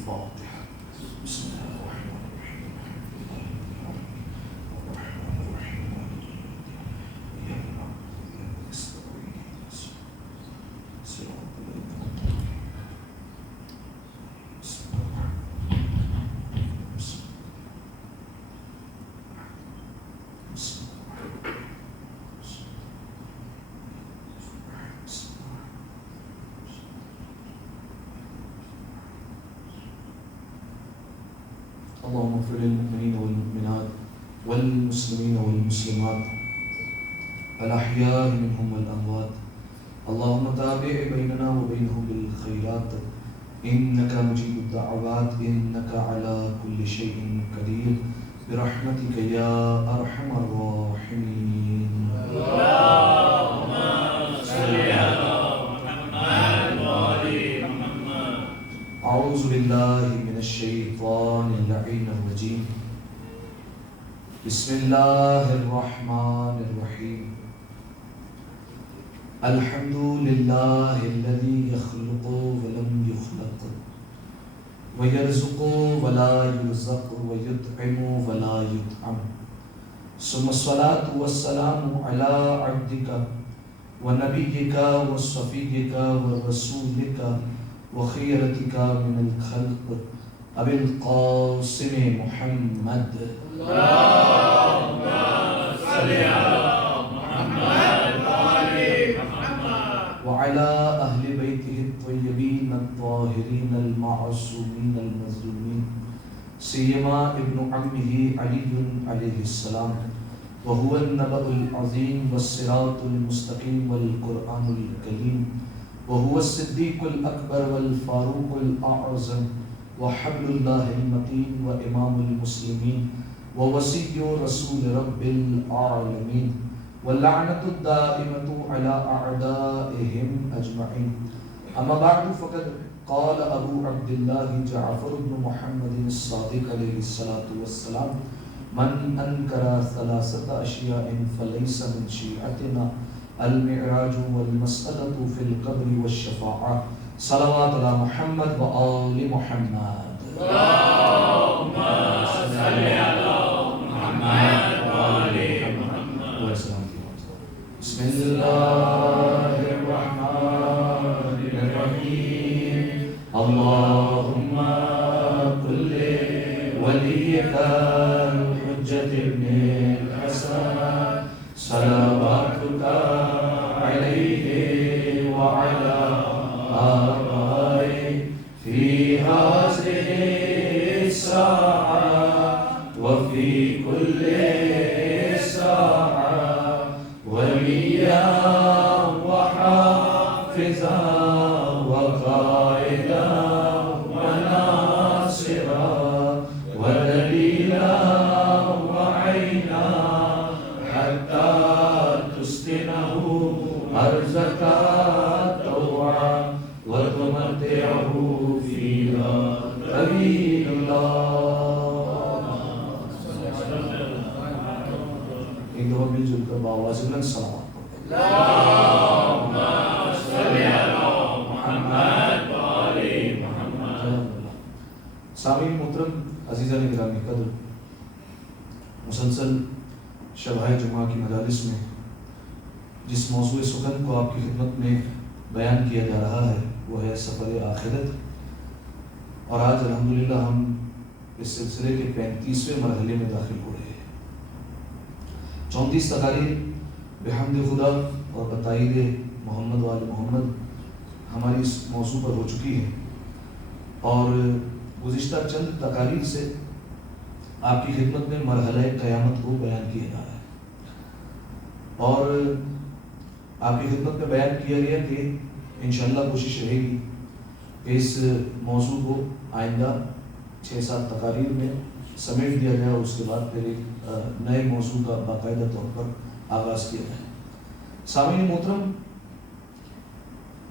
الفاتحة. بسم الله الرحمن الرحيم. الرحمن الرحيم مالك يوم الدين. إياك نعبد وإياك نستعين. صراط الذين أنعمت عليهم. بسم الله الرحمن الرحيم. بسم الله اللهم اغفر للمؤمنين والمؤمنات والمسلمين والمسلمات الأحياء منهم والأموات. اللهم تابع بيننا وبينهم بالخيرات إنك مجيب الدعوات إنك على كل شيء قدير برحمتك يا أرحم الراحمين. اللهم صل على محمد وآل محمد. أعوذ بالله من الشيطان اللعين الرجيم. بسم الله الرحمن الرحيم. الحمد لله الذي يخلق ولم يخلق ويرزق ولا يرزق ويطعم ولا يطعم. ثم الصلاة والسلام على عبدك ونبيك وصفيك ورسولك وخيرتك من الخلق أبي القاسم محمد. اللهم صل على محمد وآل محمد وعلى أهل بيته الطيبين الطاهرين المعصومين المظلومين سيما ابن عمه علي عليه السلام وهو النبأ العظيم والصراط المستقيم والقرآن الكريم وهو الصديق الأكبر والفاروق الأعظم وحبل الله المتين وإمام المسلمين ووصي رسول رب العالمين واللعنة الدائمة على أعدائهم أجمعين. أما بعد فقد قال أبو عبد الله جعفر بن محمد الصادق عليه الصلاة والسلام: من أنكر ثلاثة أشياء فليس من شيعتنا المعراج والمسألة في القبر والشفاعة. صلوات على محمد وآل محمد. اللهم صل على محمد وآل محمد. بسم الله الرحمن الرحيم. اللهم كل وليك الحجة ابن الحسن صلواتك عليه وعلى آبائه في هذه الساعة وفي كل ساعة وليا وحافظا وقائدا وناصرا ودليلا وعينا حتى تسكنه أرزك طوعا وتمتعه فيها طويل الله. ایک دفعہ مل جل کر باواز بلند صلوات پڑھیں. اللہم صل علی محمد وآل محمد. سامعین محترم، عزیزان گرامی قدر، مسلسل شبہ جمعہ کی مجالس میں جس موضوع سخن کو آپ کی خدمت میں بیان کیا جا رہا ہے وہ ہے سفر آخرت. اور آج الحمدللہ ہم اس سلسلے کے 35ویں مرحلے میں داخل ہو رہے ہیں. 34 تقاریر بحمد خدا اور بتائید محمد وآل محمد ہماری اس موضوع پر ہو چکی ہے، اور گزشتہ چند تقاریر سے آپ کی خدمت میں مرحلہ قیامت کو بیان کیا جا رہا ہے. اور آپ کی خدمت میں بیان کیا گیا کہ انشاءاللہ کوشش رہے گی کہ اس موضوع کو آئندہ 6-7 تقاریر میں سمیٹ دیا جائے اور اس کے بعد پھر ایک نئے موضوع کا باقاعدہ طور پر آغاز کیا جائے. سامعین محترم،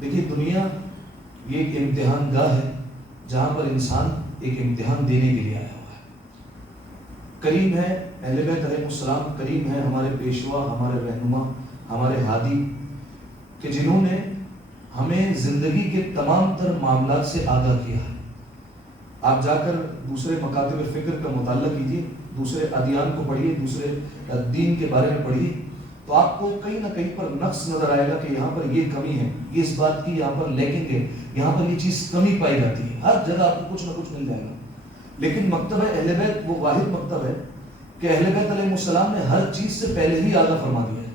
دیکھیے دنیا یہ ایک امتحان گاہ ہے جہاں پر انسان ایک امتحان دینے کے لیے آیا ہوا ہے. کریم ہے اہل بیت علیہ السلام، کریم ہے ہمارے پیشوا، ہمارے رہنما، ہمارے ہادی، کہ جنہوں نے ہمیں زندگی کے تمام تر معاملات سے آگاہ کیا ہے. آپ جا کر دوسرے مکاتب فکر کا مطالعہ کیجیے، دوسرے ادیان کو پڑھیے، دوسرے دین کے بارے میں پڑھیے، تو آپ کو کہیں نہ کہیں پر نقص نظر آئے گا کہ یہاں پر یہ کمی ہے، یہ اس بات کی یہاں پر لیکنگ ہے، یہاں پر یہ چیز کمی پائی جاتی ہے. ہر جگہ آپ کو کچھ نہ کچھ مل جائے گا. لیکن مکتبہ اہل بیت وہ واحد مکتب ہے کہ اہل بیت علیہ السلام نے ہر چیز سے پہلے ہی آگاہ فرما دیا ہے.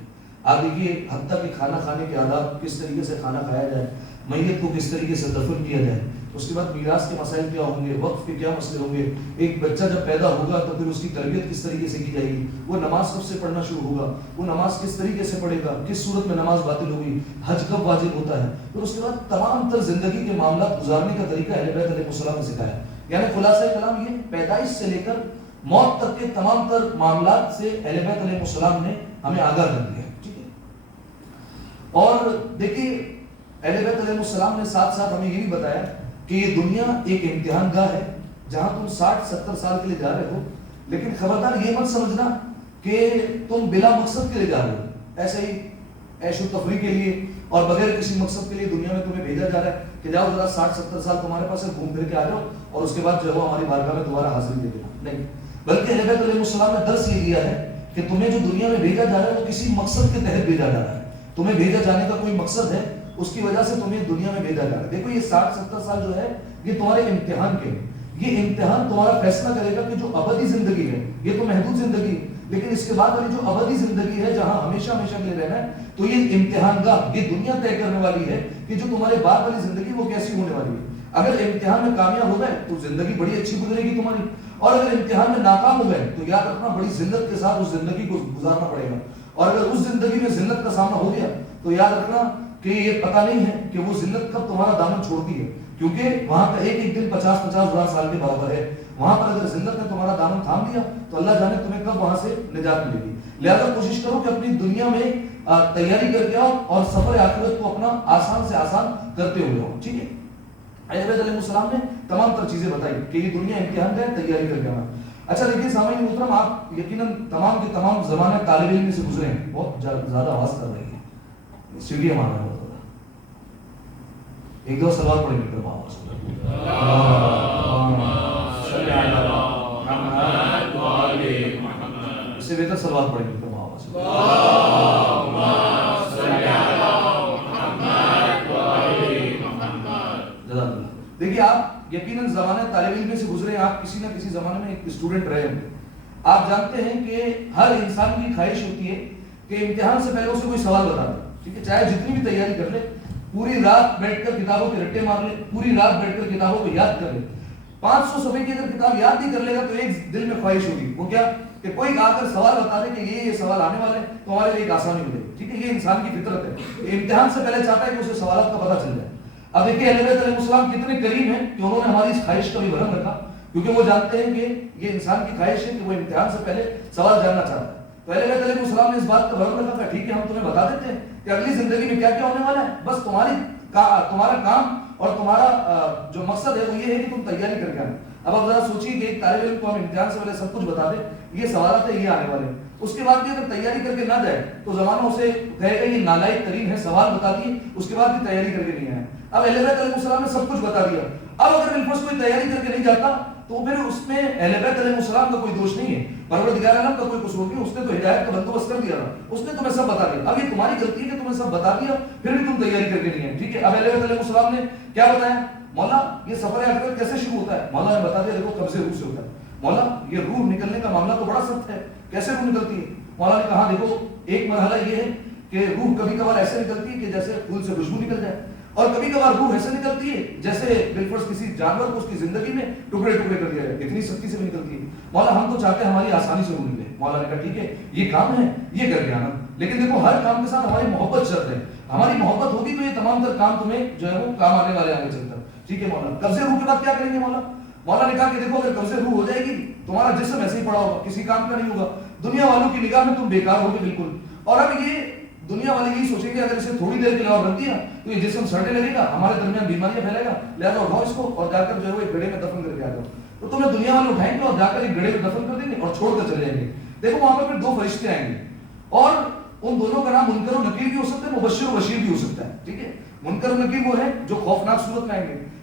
آپ دیکھیے حتیٰ کہ کھانا کھانے کے آداب، کس طریقے سے کھانا کھایا جائے، میت کو کس طریقے سے دفن کیا جائے، اس کے بعد میراث کے مسائل کیا ہوں گے، وقف کے کیا مسئلے ہوں گے، ایک بچہ جب پیدا ہوگا تو پھر اس کی تربیت کس طریقے سے کی جائے گی، وہ نماز کب سے پڑھنا شروع ہوگا، وہ نماز کس طریقے سے پڑھے گا، کس صورت میں نماز باطل ہوگی، حج کب واجب ہوتا ہے، پھر اس کے بعد تمام تر زندگی کے معاملات گزارنے کا طریقہ اہل بیت علیہ السلام نے سکھایا. یعنی خلاصہ کلام یہ پیدائش سے لے کر موت تک کے تمام تر معاملات سے اہل بیت علیہ السلام نے ہمیں آگاہ کر دیا. ٹھیک ہے. اور دیکھیے اہل بیت علیہ السلام نے ساتھ ساتھ ہمیں یہ بھی بتایا کہ یہ دنیا ایک امتحان گاہ ہے جہاں تم 60-70 سال کے لیے جا رہے ہو، لیکن خبردار یہ مت سمجھنا کہ تم بلا مقصد کے لیے جا رہے ہو، ایسے ہی عیش و تفریح کے لیے اور بغیر کسی مقصد کے لیے دنیا میں تمہیں بھیجا جا رہا ہے کہ جاؤ ذرا 60-70 سال تمہارے پاس ہے، گھوم پھر کے آ جاؤ اور اس کے بعد جو ہے وہ ہماری بارگاہ میں دوبارہ حاضری دے دینا. نہیں، بلکہ اہل بیت علیہ السلام نے درس یہ دیا ہے کہ تمہیں جو دنیا میں بھیجا جا رہا ہے وہ کسی مقصد کے تحت بھیجا جا رہا ہے. تمہیں بھیجا جانے کا کوئی مقصد ہے، اس کی وجہ سے تمہیں دنیا میں بھیجا جا رہا ہے. دیکھو یہ 60-70 سال جو ہے یہ تمہارے امتحان کے، یہ امتحان تمہارا فیصلہ کرے گا کہ جو ابدی زندگی ہے یہ تو محدود زندگی ہے، لیکن اس کے بعد والی جو ابدی زندگی ہے جہاں ہمیشہ ہمیشہ کے لیے رہنا ہے، تو یہ امتحان گاہ، یہ دنیا طے کرنے والی ہے کہ جو تمہارے بعد والی زندگی وہ کیسی ہونے والی ہے. اگر امتحان میں کامیاب ہو گئے تو زندگی بڑی اچھی گزرے گی تمہاری، اور اگر امتحان میں ناکام ہو گئے تو یاد رکھنا بڑی ذلت کے ساتھ اس زندگی کو گزارنا پڑے گا. اور اگر اس زندگی میں ذلت کا سامنا ہو گیا تو یاد رکھنا کہ یہ پتہ نہیں ہے کہ وہ ذلت کب تمہارا دامن چھوڑتی ہے، کیونکہ وہاں کا ایک ایک دن 50-50 ہزار سال کے برابر ہے. وہاں پر اگر ذلت نے تمہارا دامن تھام دیا تو اللہ جانے تمہیں کب وہاں سے نجات ملے گی. لہذا کوشش کرو کہ اپنی دنیا میں تیاری کر کے آؤ اور سفر آخرت کو اپنا آسان سے آسان کرتے ہوئے ہو. ٹھیک ہے. اہل بیت علیہ السلام نے تمام تر چیزیں بتائی کہ یہ دنیا امتحان ہے، تیاری کر کے آنا. اچھا دیکھیے سامعین محترم، آپ یقیناً تمام کے تمام زمانے طالب علم سے گزرے ہیں. بہت زیادہ آواز کر رہی ہے، سیڑھیاں مار رہا ہے. ایک دو سوال پڑھیں گے پھر آواز اس سے بہتر سوال پڑھیں گے پھر آواز. دیکھیے آپ یقیناً زمانے طالب علم سے گزرے، آپ کسی نہ کسی زمانے میں ایک اسٹوڈنٹ رہے ہیں. آپ جانتے ہیں کہ ہر انسان کی خواہش ہوتی ہے کہ امتحان سے پہلے اسے کوئی سوال بتا دے. ٹھیک ہے. چاہے جتنی بھی تیاری کر لے، پوری رات بیٹھ کر کتابوں کے رٹے مار لے، پوری رات بیٹھ کر کتابوں کو یاد کر لے، 500 صفحے کی اگر کتاب یاد نہیں کر لے گا تو ایک دل میں خواہش ہوگی، وہ کیا کہ کوئی آ کر سوال بتا دے کہ یہ سوال آنے والے ہیں تو ہمارے لیے ایک آسانی ہو جائے. ٹھیک ہے. یہ انسان کی فطرت ہے، امتحان سے پہلے چاہتا ہے کہ اسے سوالات کا پتہ چل جائے. اب دیکھیے اہل بیت علیہ السلام کتنے کریم ہیں کہ انہوں نے ہماری اس خواہش کا بھی بھرم رکھا، کیونکہ وہ جانتے ہیں کہ یہ انسان کی خواہش ہے کہ وہ امتحان سے پہلے سوال جاننا چاہتا ہے. تو اہل بیت علیہ السلام نے اس بات کا بھرم رکھا کہ ٹھیک ہے ہم تمہیں بتا دیتے ہیں کہ اگلی زندگی میں کیا کیا ہونے والا ہے، بس تمہارا کام اور تمہارا جو مقصد ہے وہ یہ ہے کہ تم تیاری کر کے آنا. اب آپ ذرا سوچیے کہ ایک طالب علم کو ہم امتحان سے پہلے سب کچھ بتا دیں، یہ سوالات ہیں یہ آنے والے ہیں، اس کے بعد بھی اگر تیاری کر کے نہ جائے تو زمانہ اسے کہے گا یہ نالائق ترین ہے، سوال بتا دیے اس کے بعد بھی تیاری کر کے نہیں آیا. اب اہل بیت علیہ السلام نے سب کچھ بتا دیا. اب اگر بالفرض کوئی تیاری کر کے نہیں جاتا تو پھر اس میں اہل بیت علیہ السلام کا کوئی دوش نہیں ہے، پروردگار عالم کا کوئی قصور نہیں. اس نے تو ہدایت کا بندوبست کر دیا تھا، اس نے تمہیں سب بتا دیا. اب یہ تمہاری غلطی ہے کہ تمہیں سب بتا دیا پھر بھی تم تیاری کر کے نہیں ہے. ٹھیک ہے. اب اہل بیت علیہ السلام نے کیا بتایا؟ مولا یہ سفر آخرت کیسے شروع ہوتا ہے؟ مولا نے بتا دیا دیکھو قبضے روح سے ہوتا ہے. مولا یہ روح نکلنے کا معاملہ تو بڑا سخت ہے، کیسے روح نکلتی ہے؟ مولا نے کہا دیکھو ایک مرحلہ یہ ہے کہ روح کبھی کبھار ایسے نکلتی ہے کہ جیسے پھول سے خوشبو نکل جائے، اور کبھی کبھار روح ایسے نکلتی ہے جیسے بالفرض کسی جانور کو اس کی زندگی میں ٹکڑے ٹکڑے کر دیا جائے، اتنی سختی سے بھی نکلتی ہے. مولا ہم تو چاہتے ہیں ہماری آسانی سے روح نکلے. مولا نے کہا ٹھیک ہے یہ کام ہے یہ کر کے آنا، لیکن دیکھو ہر کام کے ساتھ ہماری محبت شرط ہے. ہماری محبت ہوگی تو یہ تمام تر کام تمہیں جو ہے وہ کام آنے والے آگے چلتا. ٹھیک ہے. مولا قبضے روح کے بعد کیا کریں گے؟ مولا نے کہا کہ دیکھو اگر قبضے روح ہو جائے گی تمہارا جسم ایسے ہی پڑا ہوگا، کسی کام کا نہیں ہوگا، دنیا والوں کی نگاہ میں تم بیکار ہوگے بالکل. اور اب یہ دنیا والے یہی سوچیں گے اگر اسے تھوڑی دیر کے لیے اور رکھ دیا تو یہ جسم سڑنے لگے گا، ہمارے درمیان بیماریاں پھیلے گا، لہٰذا اٹھاؤ اس کو اور جا کر جو ہے وہ ایک گڑھے میں دفن کر کے آ جاؤ. تو تمہیں دنیا والے اٹھائیں گے اور جا کر ایک گڑھے میں دفن کر دیں گے اور چھوڑ کر چلے جائیں گے. دیکھو وہاں پر پھر دو فرشتے آئیں گے اور ان دونوں کا نام منکر و نکیر بھی ہو سکتا ہے، مبشر و بشیر بھی ہو سکتا ہے. ٹھیک ہے. منکر و نکیر وہ ہے جو خوفناک صورت میں آئیں گے،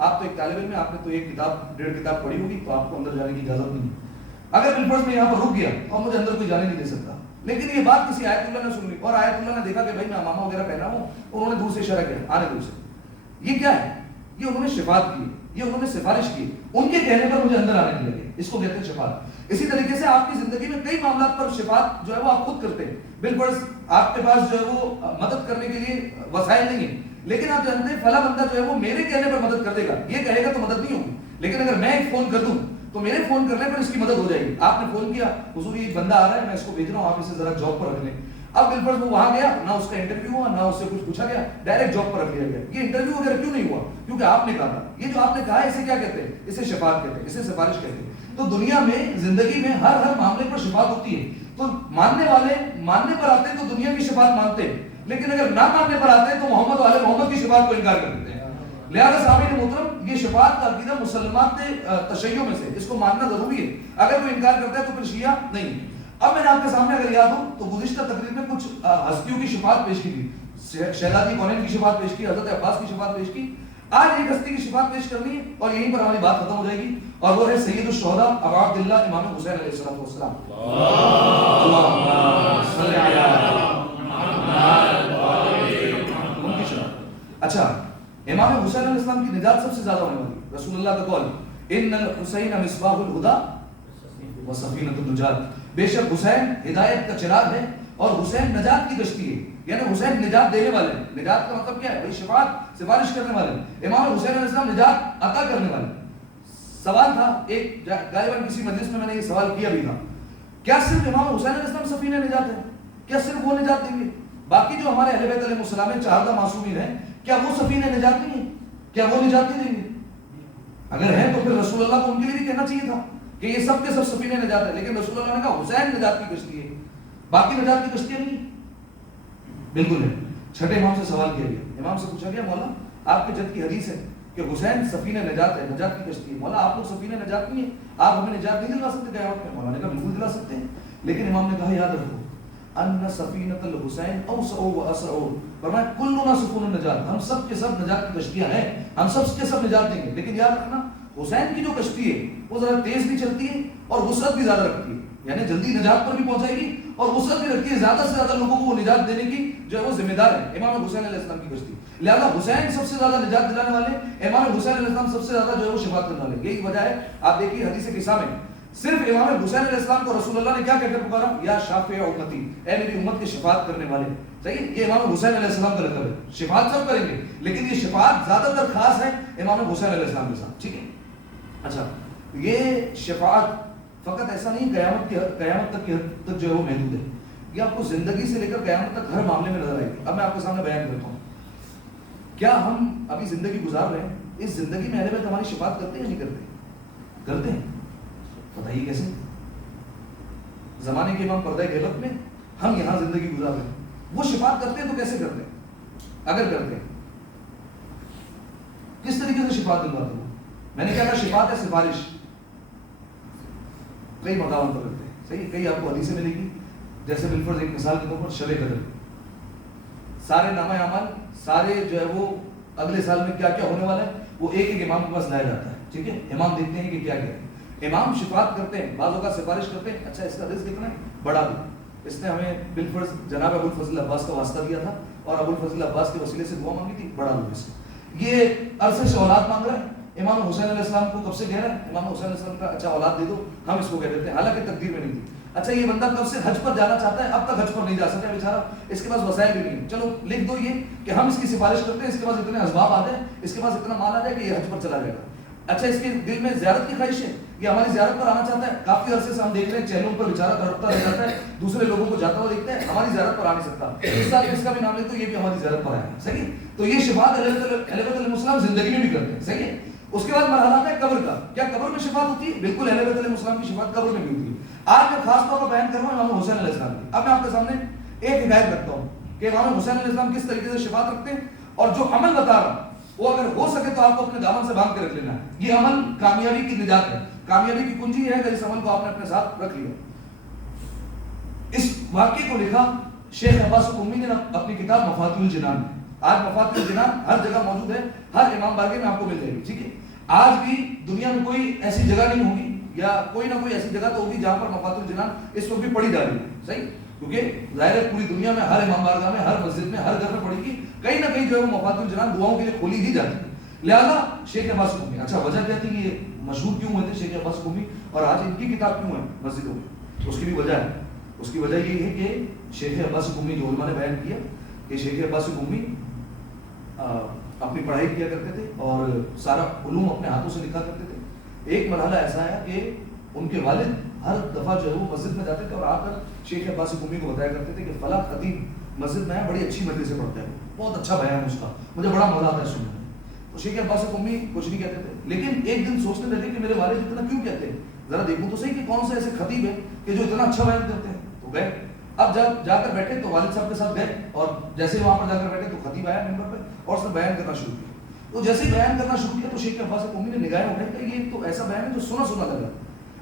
آپ تو ایک طالب علم ہیں, آپ نے تو ایک کتاب 1.5 کتاب پڑھی ہوگی, تو آپ کو اندر جانے کی اجازت نہیں. اگر بالفرض میں یہاں پر رک گیا اور مجھے اندر کوئی جانے نہیں دے سکتا, لیکن یہ بات کسی آیت اللہ نے سن لی اور آیت اللہ نے دیکھا کہ بھائی میں امامہ وغیرہ پہنا ہوں, انہوں نے دور سے اشارہ کیا, آنے دور سے, یہ کیا ہے؟ یہ انہوں نے شفاعت کی, یہ انہوں نے سفارش کی, ان کے کہنے پر مجھے اندر آنے نہیں لگے, اس کو کہتے ہیں شفاعت. اسی طریقے سے آپ کی زندگی میں کئی معاملات پر شفاعت جو ہے وہ آپ خود کرتے ہیں. بالفرض آپ کے پاس جو ہے وہ مدد کرنے کے لیے وسائل نہیں ہیں, لیکن آپ جانتے ہیں فلاں بندہ جو ہے وہ میرے کہنے پر مدد کر دے گا, یہ کہے گا تو مدد نہیں ہوگی, لیکن اگر میں ایک فون کر دوں تو میرے فون کرنے پر اس کی مدد ہو جائے گی. آپ نے فون کیا, حضور یہ بندہ آ رہا ہے, میں اس کو بھیج رہا ہوں, آپ اسے ذرا جاب پر رکھ لیں. اب بالفرض وہ وہاں گیا, نہ اس کا انٹرویو ہوا, نہ اس سے کچھ پوچھا گیا, ڈائریکٹ جاب پر رکھ لیا گیا. یہ انٹرویو وغیرہ کیوں نہیں ہوا؟ کیونکہ آپ نے کہا تھا. یہ جو آپ نے کہا ہے اسے کیا کہتے ہیں؟ اسے شفاعت کہتے ہیں, اسے سفارش کہتے ہیں. تو دنیا میں زندگی میں ہر معاملے پر شفاعت ہوتی ہے. تو ماننے والے ماننے پر آتے ہیں تو دنیا کی شفاعت مانتے ہیں, لیکن اگر نہ ماننے پر آتے ہیں تو محمد والے محمد کی شفاعت کو انکار کر دیتے ہیں. لہذا صاحب محترم, یہ شفاعت کا عقیدہ مسلمات تشیع میں سے, اس کو ماننا ضروری ہے. اگر کوئی انکار کرتا ہے تو پھر شیعہ نہیں. اب میں نے آپ کے سامنے اگر یاد ہو تو گزشتہ تقریر میں کچھ ہستیوں کی شفاعت پیش کی تھی. شہزادی کونین کی شفاعت پیش کی, حضرت عباس کی شفاعت پیش کی. آج ایک ہستی کی شفاعت پیش کرنی ہے اور یہیں پر ہماری بات ختم ہو جائے گی, اور وہ ہے سید الشہداء ابو عبداللہ امام حسین علیہ السلام. اچھا, امام حسین علیہ السلام کی نجات سب سے زیادہ ہونے والی. رسول اللہ کا قول, ان الحسین مصباح الہدی و سفینۃ النجات, بے شک حسین ہدایت کا چراغ ہے اور حسین نجات کی کشتی ہے. یعنی حسین نجات دینے والے ہیں. نجات کا مطلب کیا ہے بھائی؟ شفاعت, سفارش کرنے والے. امام حسین علیہ السلام نجات عطا کرنے والے. سوال تھا ایک, غالباً کسی مجلس میں نے یہ سوال کیا بھی تھا, کیا صرف امام حسین علیہ السلام سفینہ نجات ہے؟ کیا صرف وہ نجات دیں گے؟ باقی جو ہمارے اہل بیت علیہ السلام ہیں, 14 معصومین ہیں, کیا وہ سفینہ نجات نہیں ہیں؟ کیا وہ نجات نہیں دیں گے؟ اگر ہیں تو پھر رسول اللہ کو ان کے لیے بھی کہنا چاہیے تھا کہ یہ سب کے سب سفینہ نجات ہے, لیکن رسول اللہ نے کہا حسین نجات کی کشتی ہے, باقی نجات کی کشتیاں نہیں. بالکل ہے. چھٹے امام سے سوال کیا گیا, امام سے پوچھا گیا مولا آپ کے جد کی حدیث ہے کہ حسین سفینہ نجات ہے, نجات کی کشتی ہے, مولا آپ لوگ سفینہ نجات نہیں ہے, آپ ہمیں نجات نہیں دلا سکتے قیامت میں؟ مولا نے کہا بالکل دلا سکتے ہیں, لیکن امام نے کہا یاد رکھو ان سفینۃ الحسین اوسع و اسع, فرمایا کلنا سفن النجات, ہم سب کے سب نجات کی کشتیاں ہیں, ہم سب کے سب نجات دیں گے, لیکن یاد رکھنا حسین کی جو کشتی ہے وہ ذرا تیز بھی چلتی ہے اور وسعت بھی زیادہ رکھتی ہے, یعنی جلدی نجات پر بھی پہنچائے گی اور وسعت بھی رکھتی ہے, زیادہ سے زیادہ لوگوں کو وہ نجات دینے کی جو ہے وہ ذمہ دار ہے امام حسین علیہ السلام کی کشتی. لہذا حسین سب سے زیادہ نجات دلانے والے, امام حسین علیہ السلام سب سے زیادہ جو ہے وہ شفاعت کرنے والے. یہی وجہ ہے, آپ دیکھیے حدیث قصہ میں صرف امام حسین علیہ السلام کو رسول اللہ نے کیا کہہ کر پکارا, یا شافع امتی, اے میری امت کی شفاعت کرنے والے. صحیح, یہ امام حسین علیہ السلام کا لقب ہے. شفاعت سب کریں گے, لیکن یہ شفاعت زیادہ تر خاص ہے امام حسین علیہ السلام کے ساتھ. ٹھیک ہے. اچھا, یہ شفاعت فقط ایسا نہیں قیامت تک کی حد تک جو ہے وہ محدود ہے, یہ آپ کو زندگی سے لے کر قیامت تک ہر معاملے میں نظر آئے گی. اب میں آپ کے سامنے بیان کرتا ہوں, کیا ہم ابھی زندگی گزار رہے ہیں, اس زندگی میں اہل بیت ہماری شفاعت کرتے ہیں یا نہیں کرتے؟ کرتے ہیں. بتائیے کیسے؟ زمانے کے امام پردہ غیبت میں ہم یہاں زندگی گزار رہے ہیں, وہ شفاعت کرتے ہیں تو کیسے کرتے ہیں؟ اگر کرتے ہیں کس طریقے سے شفاعت دلواتے ہیں؟ میں نے کیا کہا شفاعت ہے سفارش, کئی مقامات پر کرتے ہیں. صحیح, کئی آپ کو حدیثیں ملے گی, جیسے بالفرض ایک مثال کے طور پر شب قدر, سارے نامہ اعمال سارے جو ہے وہ اگلے سال میں کیا کیا ہونے والا ہے وہ ایک ایک امام کے پاس لایا جاتا ہے. ٹھیک ہے, امام دیکھتے ہیں کہ کیا کیا ہے, امام شفاعت کرتے ہیں, بعض اوقات سفارش کرتے ہیں, اچھا اس کا رزق کتنا ہے بڑھا دو, اس نے ہمیں بالفرض جناب ابو الفضل عباس کا واسطہ دیا تھا اور ابو الفضل عباس کے وسیلے سے دعا مانگی تھی, بڑھا دو اس کو. یہ عرصے سے اولاد مانگ رہا ہے, امام حسین علیہ السلام کو کب سے کہہ رہا ہے, امام حسین علیہ السلام کا اچھا اولاد دے دو, ہم اس کو کہہ دیتے ہیں, حالانکہ تقدیر میں نہیں تھی. اچھا یہ بندہ کب سے حج پر جانا چاہتا ہے, اب تک حج پر نہیں جا سکتا بیچارہ, اس کے پاس وسائل بھی نہیں, چلو لکھ دو یہ کہ ہم اس کی سفارش کرتے ہیں, اس کے پاس اتنے اسباب آ جائیں, اس کے پاس اتنا مال آ جائے کہ یہ حج پر چلا جائے گا. اچھا اس کے دل میں زیارت کی خواہش ہے, یہ ہماری زیارت پر آنا چاہتا ہے, کافی عرصے سے ہم دیکھ رہے ہیں چینلوں پر بیچارہ تڑپتا رہ جاتا ہے, دوسرے لوگوں کو جاتا ہوا دیکھتا ہے, ہماری زیارت پر آ نہیں سکتا, اس سال اس کا بھی نام لے تو یہ بھی ہماری زیارت پر آیا ہے. صحیح, تو یہ شفاعت اہل بیت علیہ السلام زندگی میں بھی کرتے ہیں. صحیح ہے. اس کے بعد مرحلہ آتا ہے قبر کا. کیا قبر میں شفاعت ہوتی ہے؟ بالکل, اہل بیت علیہ السلام کی شفاعت قبر میں بھی ہوتی ہے. آج میں خاص طور پر بیان کر رہا ہوں امام حسین علیہ السلام کی. اب میں آپ کے سامنے ایک ہدایت رکھتا ہوں کہ امام حسین علیہ السلام کس طریقے سے شفاعت رکھتے ہیں, اور جو عمل بتا رہا ہوں وہ اگر ہو سکے تو آپ کو اپنے دامن سے باندھ کے رکھ لینا ہے. یہ عمل کامیابی کی نجات ہے, کامیابی کی کنجی ہے اگر اس عمل کو آپ نے اپنے ساتھ رکھ لیا. اس واقعے کو لکھا شیخ عباس قمی نے اپنی کتاب مفاتیح الجنان میں. آج مفاتیح الجنان ہر جگہ موجود ہے، ہر امام بارگاہ میں آپ کو مل جائے گی، ٹھیک ہے. آج بھی دنیا میں کوئی ایسی جگہ نہیں ہوگی یا کوئی نہ کوئی ایسی جگہ تو ہوگی جہاں پر مفاتیح الجنان اس وقت بھی پڑھی جا رہی ہے، صحیح، کیونکہ ظاہر ہے پوری دنیا میں ہر امام بارگاہ میں، ہر مسجد میں، ہر گھر میں پڑھی گی، کہیں نہ کہیں جو ہے وہ مفاتیح الجنان دعاؤں کے لیے کھولی ہی جاتی ہے. لہذا شیخ عباس قمی، اچھا وجہ کیا تھی کہ یہ مشہور کیوں ہوئے تھے شیخ عباس قمی اور آج ان کی کتاب کیوں ہے مسجدوں میں؟ اس کی بھی وجہ ہے. اس کی وجہ یہ ہے کہ شیخ عباس قمی جو علماء نے بیان کیا کہ شیخ عباس قمی اپنی پڑھائی کیا کرتے تھے اور سارا علوم اپنے ہاتھوں سے لکھا کرتے تھے. ایک مرحلہ ایسا ہے کہ ان کے والد ہر دفعہ جو ہے وہ مسجد میں جاتے تھے اور آ کر شیخ عباس قمی کو بتایا کرتے تھے کہ فلاں خطیب مسجد میں ہے، بڑی اچھی مجلس سے پڑھتا ہے، بہت اچھا بیان اس کا، مجھے بڑا مزہ آتا ہے سننے میں. تو شیخ عباس قمی کچھ نہیں کہتے تھے، لیکن ایک دن سوچنے لگے کہ میرے والد اتنا کیوں کہتے ہیں، ذرا دیکھوں تو صحیح کہ کون سے ایسے خطیب ہے کہ جو اتنا اچھا بیان کرتے ہیں. تو گئے، اب جب جا کر بیٹھے تو والد صاحب کے ساتھ گئے اور جیسے وہاں پر جا کر بیٹھے تو خطیب آیا ممبر پہ اور اس نے بیان کرنا شروع کیا. تو جیسے ہی بیان کرنا شروع کیا تو شیخ عباس قمی نے نگاہیں اٹھائی کہ یہ تو ایسا بیان ہے جو سنا سنا لگا.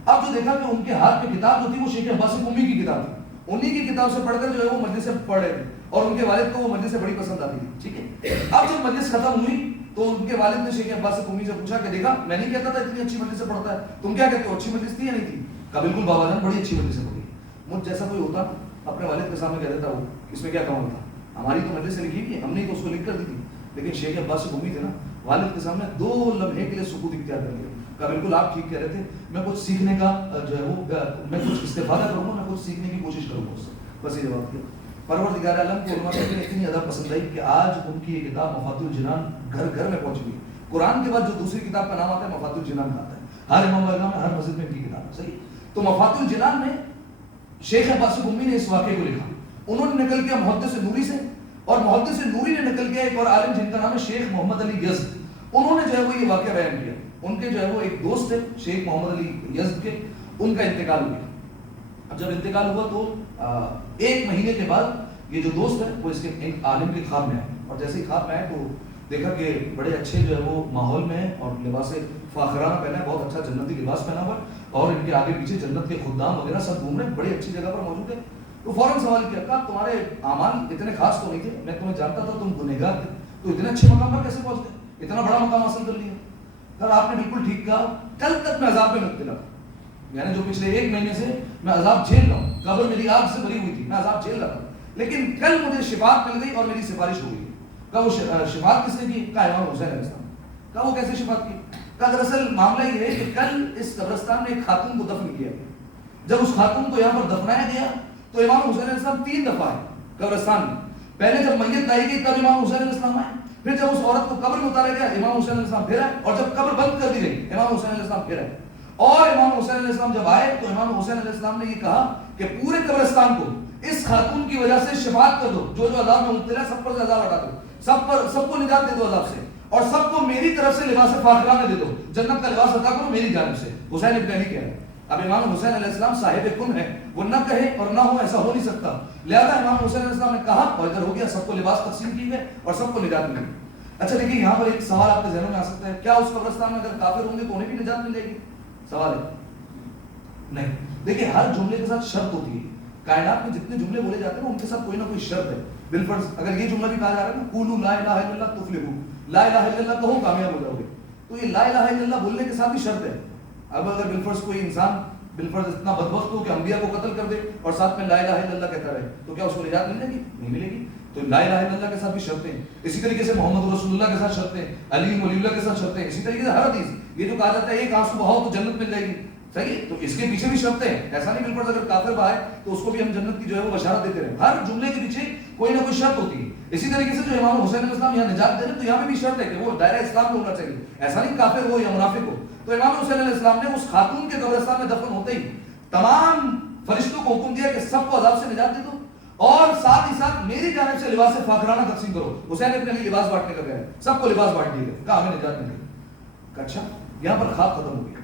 اب جو دیکھا کہ ان کے ہاتھ میں کتاب جو تھی وہ شیخ عباس قمی کی کتاب تھی، انہی کی کتاب سے پڑھ کر جو ہے وہ مجلس سے پڑھ رہے تھے اور ان کے والد کو وہ مجلس سے بڑی پسند آتی تھی، ٹھیک ہے. اب جب مجلس ختم ہوئی تو ان کے والد نے شیخ عباس قمی سے پوچھا کہ دیکھا میں نہیں کہتا تھا اتنی اچھی مجلس سے پڑھتا ہے، تم کیا کہتے ہو اچھی مجلس تھی یا نہیں تھی؟ کہا بالکل بابا جان بڑی اچھی مجلس سے پڑھی. مجھ جیسا کوئی ہوتا اپنے والد کے سامنے کہہ دیتا وہ اس میں کیا کام تھا، ہماری تو مجلس سے لکھی ہوئی ہے، ہم نے تو اس کو لکھ کر دی تھی. لیکن شیخ عباس قمی تھے نا، والد کے سامنے 2 لمحے کے لیے سکوت اختیار کر لیا. کہا بالکل آپ ٹھیک کہہ رہے تھے، میں کچھ سیکھنے کا جو ہے وہ میں کچھ استفادہ کروں گا، میں کچھ سیکھنے کی کوشش کروں گا اس سے. بس یہ جواب دیا. پروردگار عالم کو علماء نے اتنی زیادہ پسند آئی کہ آج ان کی یہ کتاب مفاتیح الجنان گھر گھر میں پہنچ گئی. قرآن کے بعد جو دوسری کتاب کا نام آتا ہے مفاتیح الجنان کا آتا ہے. ہر امام بارگاہ میں، ہر مسجد میں ان کی کتاب ہے، صحیح. تو مفاتیح الجنان میں شیخ عباس قمی نے اس واقعے کو لکھا. انہوں نے نقل کیا محدث نوری سے اور محدث نوری نے نقل کیا ایک اور عالم جن کا نام ہے شیخ محمد علی یزد. انہوں نے جو ہے وہ یہ واقعہ بیان کیا. ان کے جو ہے وہ ایک دوست تھے شیخ محمد علی یزد کے، ان کا انتقال ہو گیا. اب جب انتقال ہوا تو 1 مہینے کے بعد یہ جو دوست ہے وہ اس کے ایک عالم کے خواب میں آئے اور جیسے ہی خواب میں آئے تو دیکھا کہ بڑے اچھے جو ہے وہ ماحول میں اور لباس فاخرانہ پہنا ہے، بہت اچھا جنتی لباس پہنا ہوا اور ان کے آگے پیچھے جنت کے خدام وغیرہ سب گھوم رہے ہیں، بڑی اچھی جگہ پر موجود ہے. تو فوراً سوال کیا، کہا تمہارے اعمال اتنے خاص تو نہیں تھے، میں تمہیں جانتا تھا تم گنہگار تھے، تو اتنے اچھے مقام پر کیسے پہنچ گئے، اتنا بڑا مقام حاصل کر لیا؟ کہا آپ نے بالکل ٹھیک کہا، کل تک میں عذاب میں مبتلا ہوں، یعنی جو پچھلے 1 مہینے سے میں عذاب جھیل رہا ہوں، قبر میری آگ سے بھری ہوئی تھی، میں عذاب جھیل رہا تھا، لیکن کل مجھے شفاعت مل گئی اور میری سفارش ہو گئی. کہا وہ شفاعت کس نے کی؟ کہا امام حسین علیہ السلام. کہا وہ کیسے شفاعت کی؟ کہا دراصل معاملہ یہ ہے کہ کل اس قبرستان میں ایک خاتون کو دفن کیا گیا. جب اس خاتون کو یہاں پر دفنایا گیا تو امام حسین علیہ السلام 3 دفعہ آئے قبرستان میں. پہلے جب میت لائی گئی تب امام حسین علیہ السلام آئے، پھر جب اس عورت کو قبر میں اتارا گیا امام حسین علیہ السلام پھر آئے، اور جب قبر بند کر دی گئی امام حسین علیہ السلام پھر آئے. اور امام حسین علیہ السلام جب آئے تو امام حسین علیہ السلام نے یہ کہا کہ پورے قبرستان کو اس خاتون کی وجہ سے شفاعت کر دو، جو جو عذاب میں مبتلا سب پر سے عذاب ہٹا دو، سب کو نجات دے دو عذاب سے، اور سب کو میری طرف سے لباس فاخرانہ دے دو، جنت کا لباس عطا کرو میری جانب سے. حسین ابن علی کہہ رہے ہیں. اب امام حسین علیہ السلام صاحب کن ہے، وہ نہ کہے اور نہ ہو ایسا ہو نہیں سکتا. لہذا امام حسین علیہ السلام نے کہا اور ادھر ہو گیا، سب کو لباس تقسیم کی گئے اور سب کو نجات ملی. اچھا دیکھیے یہاں پر ایک سوال آپ کے ذہنوں میں آ سکتا ہے، کیا اس قبرستان میں اگر کافر ہوں گے تو انہیں بھی نجات مل جائے گی؟ سوال ہے نہیں. دیکھیے ہر جملے کے ساتھ شرط ہوتی ہے. کائنات میں جتنے جملے بولے جاتے ہیں ان کے ساتھ کوئی نہ کوئی شرط ہے. بالفرض اگر یہ جملہ بھی کہا جا رہا ہے نا قولوا لا الہ الا اللہ تفلحوا، لا الہ الا اللہ کہو کامیاب ہو جاؤ گے، تو یہ لا الہ الا اللہ بولنے کے ساتھ بھی شرط ہے. اب اگر بالفرض کوئی انسان بالفرض اتنا بدبخت ہو کہ انبیاء کو قتل کر دے اور ساتھ میں لا الہ الا اللہ کہتا رہے تو کیا اس کو نجات مل جائے گی؟ نہیں ملے گی. تو لا الہ الا اللہ کے ساتھ بھی شرطیں، اسی طریقے سے محمد رسول اللہ کے ساتھ شرطیں، علی ولی اللہ کے ساتھ شرطیں، اسی طریقے سے ہر حدیث یہ جو کہا جاتا ہے ایک آنسو بہاؤ تو جنت مل جائے گی، صحیح ہے. تو اس کے پیچھے بھی شرطیں ہیں، ایسا نہیں بالکل اگر کافر بہائے تو اس کو بھی ہم جنت کی جو ہے وہ بشارت دیتے رہے. ہر جملے کے پیچھے کوئی نہ کوئی شرط ہوتی ہے. اسی طریقے سے جو امام حسین علیہ السلام یہاں نجات دے رہے ہیں تو یہاں پہ بھی شرط ہے کہ وہ دائرہ اسلام میں ہونا چاہیے، ایسا نہیں کافر ہو یا منافق ہو. تو امام حسین علیہ السلام نے اس خاتون کے قبرستان میں دفن ہوتے ہی تمام فرشتوں کو حکم دیا کہ سب کو عذاب سے نجات دے دو اور ساتھ ہی ساتھ میری جانب سے لباس فاخرانہ تقسیم کرو. حسین ابن علی لباس بانٹنے کا گیا، سب کو لباس بانٹ دیے گئے، کہا ہمیں نجات مل گئی. اچھا یہاں پر خواب ختم ہو گیا.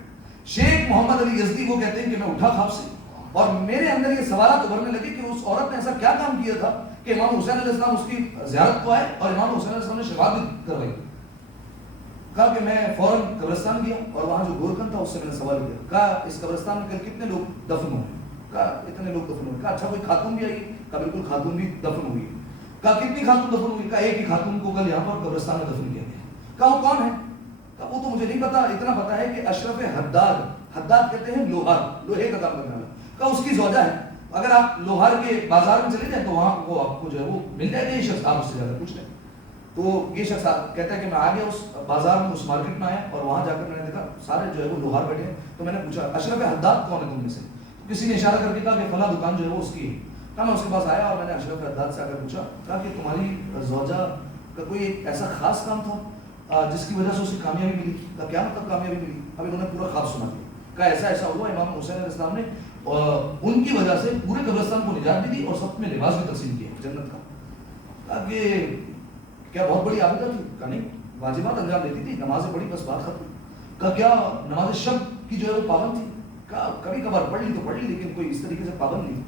شیخ محمد علی یزدی وہ کہتے ہیں کہ میں اٹھا خواب سے اور میرے اندر یہ سوالات ابھرنے لگے کہ اس عورت نے ایسا کیا کام کیا تھا کہ امام حسین علیہ السلام اس کی زیارت کو آئے اور امام حسین علیہ السلام نے شفاعت بھی کروائی. کہا کہ میں فوراً قبرستان گیا اور وہاں جو گورکھن تھا اس سے میں نے سوال کیا. کہا اس قبرستان میں کل کتنے لوگ دفن ہوئے؟ کہا اتنے لوگ دفن ہوئے. کہا اچھا کوئی خاتون بھی آئی؟ کہا بالکل خاتون بھی دفن ہوئی. کہا کتنی خاتون دفن ہوئی؟ کہا ایک ہی خاتون کو کل یہاں پر قبرستان میں دفن کیا گیا. کہا وہ کون ہے؟ کہا وہ تو مجھے نہیں پتا، اتنا پتا ہے کہ اشرف حداد، حداد کہتے ہیں لوہار، لوہے کا کام کرنے والا. کہا اس کی زوجہ ہے، اگر آپ لوہار کے بازار میں چلے جائیں تو وہاں وہ آپ کو جو ہے وہ مل جائے گا یہ شخص، آپ اس سے زیادہ پوچھ لیں. تو یہ شخص کہتا ہے کہ میں آ گیا اس بازار میں، اس مارکیٹ میں آیا اور وہاں جا کر میں نے دیکھا سارے جو ہے وہ لوہار بیٹھے ہیں. تو میں نے پوچھا اشرف حداد کون ہے تم میں سے؟ کسی نے اشارہ کر کے کہا کہ فلاں دکان جو ہے وہ اس کی ہے. کہا میں اس کے پاس آیا اور میں نے اشرف حداد سے آ کر پوچھا، کہا کہ تمہاری زوجہ کا کوئی ایک ایسا خاص کام تھا جس کی وجہ سے اسے کامیابی ملی؟ کہا کیا مطلب کامیابی ملی؟ اب انہوں نے پورا خواب سنا دیا. کہا ایسا ایسا ہوا، امام حسین علیہ السلام نے ان کی وجہ سے پورے قبرستان کو نجات بھی دی اور سب میں لباس بھی تقسیم کیا جنت کا. کہا کہ کیا بہت بڑی عابدہ تھی؟ کہا نہیں، واجبات انجام دیتی تھی، نمازیں پڑھی بس بات ختم. کہا کیا نماز شب کی جو ہے وہ پابند تھی؟ کہا کبھی کبھار پڑھ لی تو پڑھ لی لیکن کوئی اس طریقے سے پابند نہیں.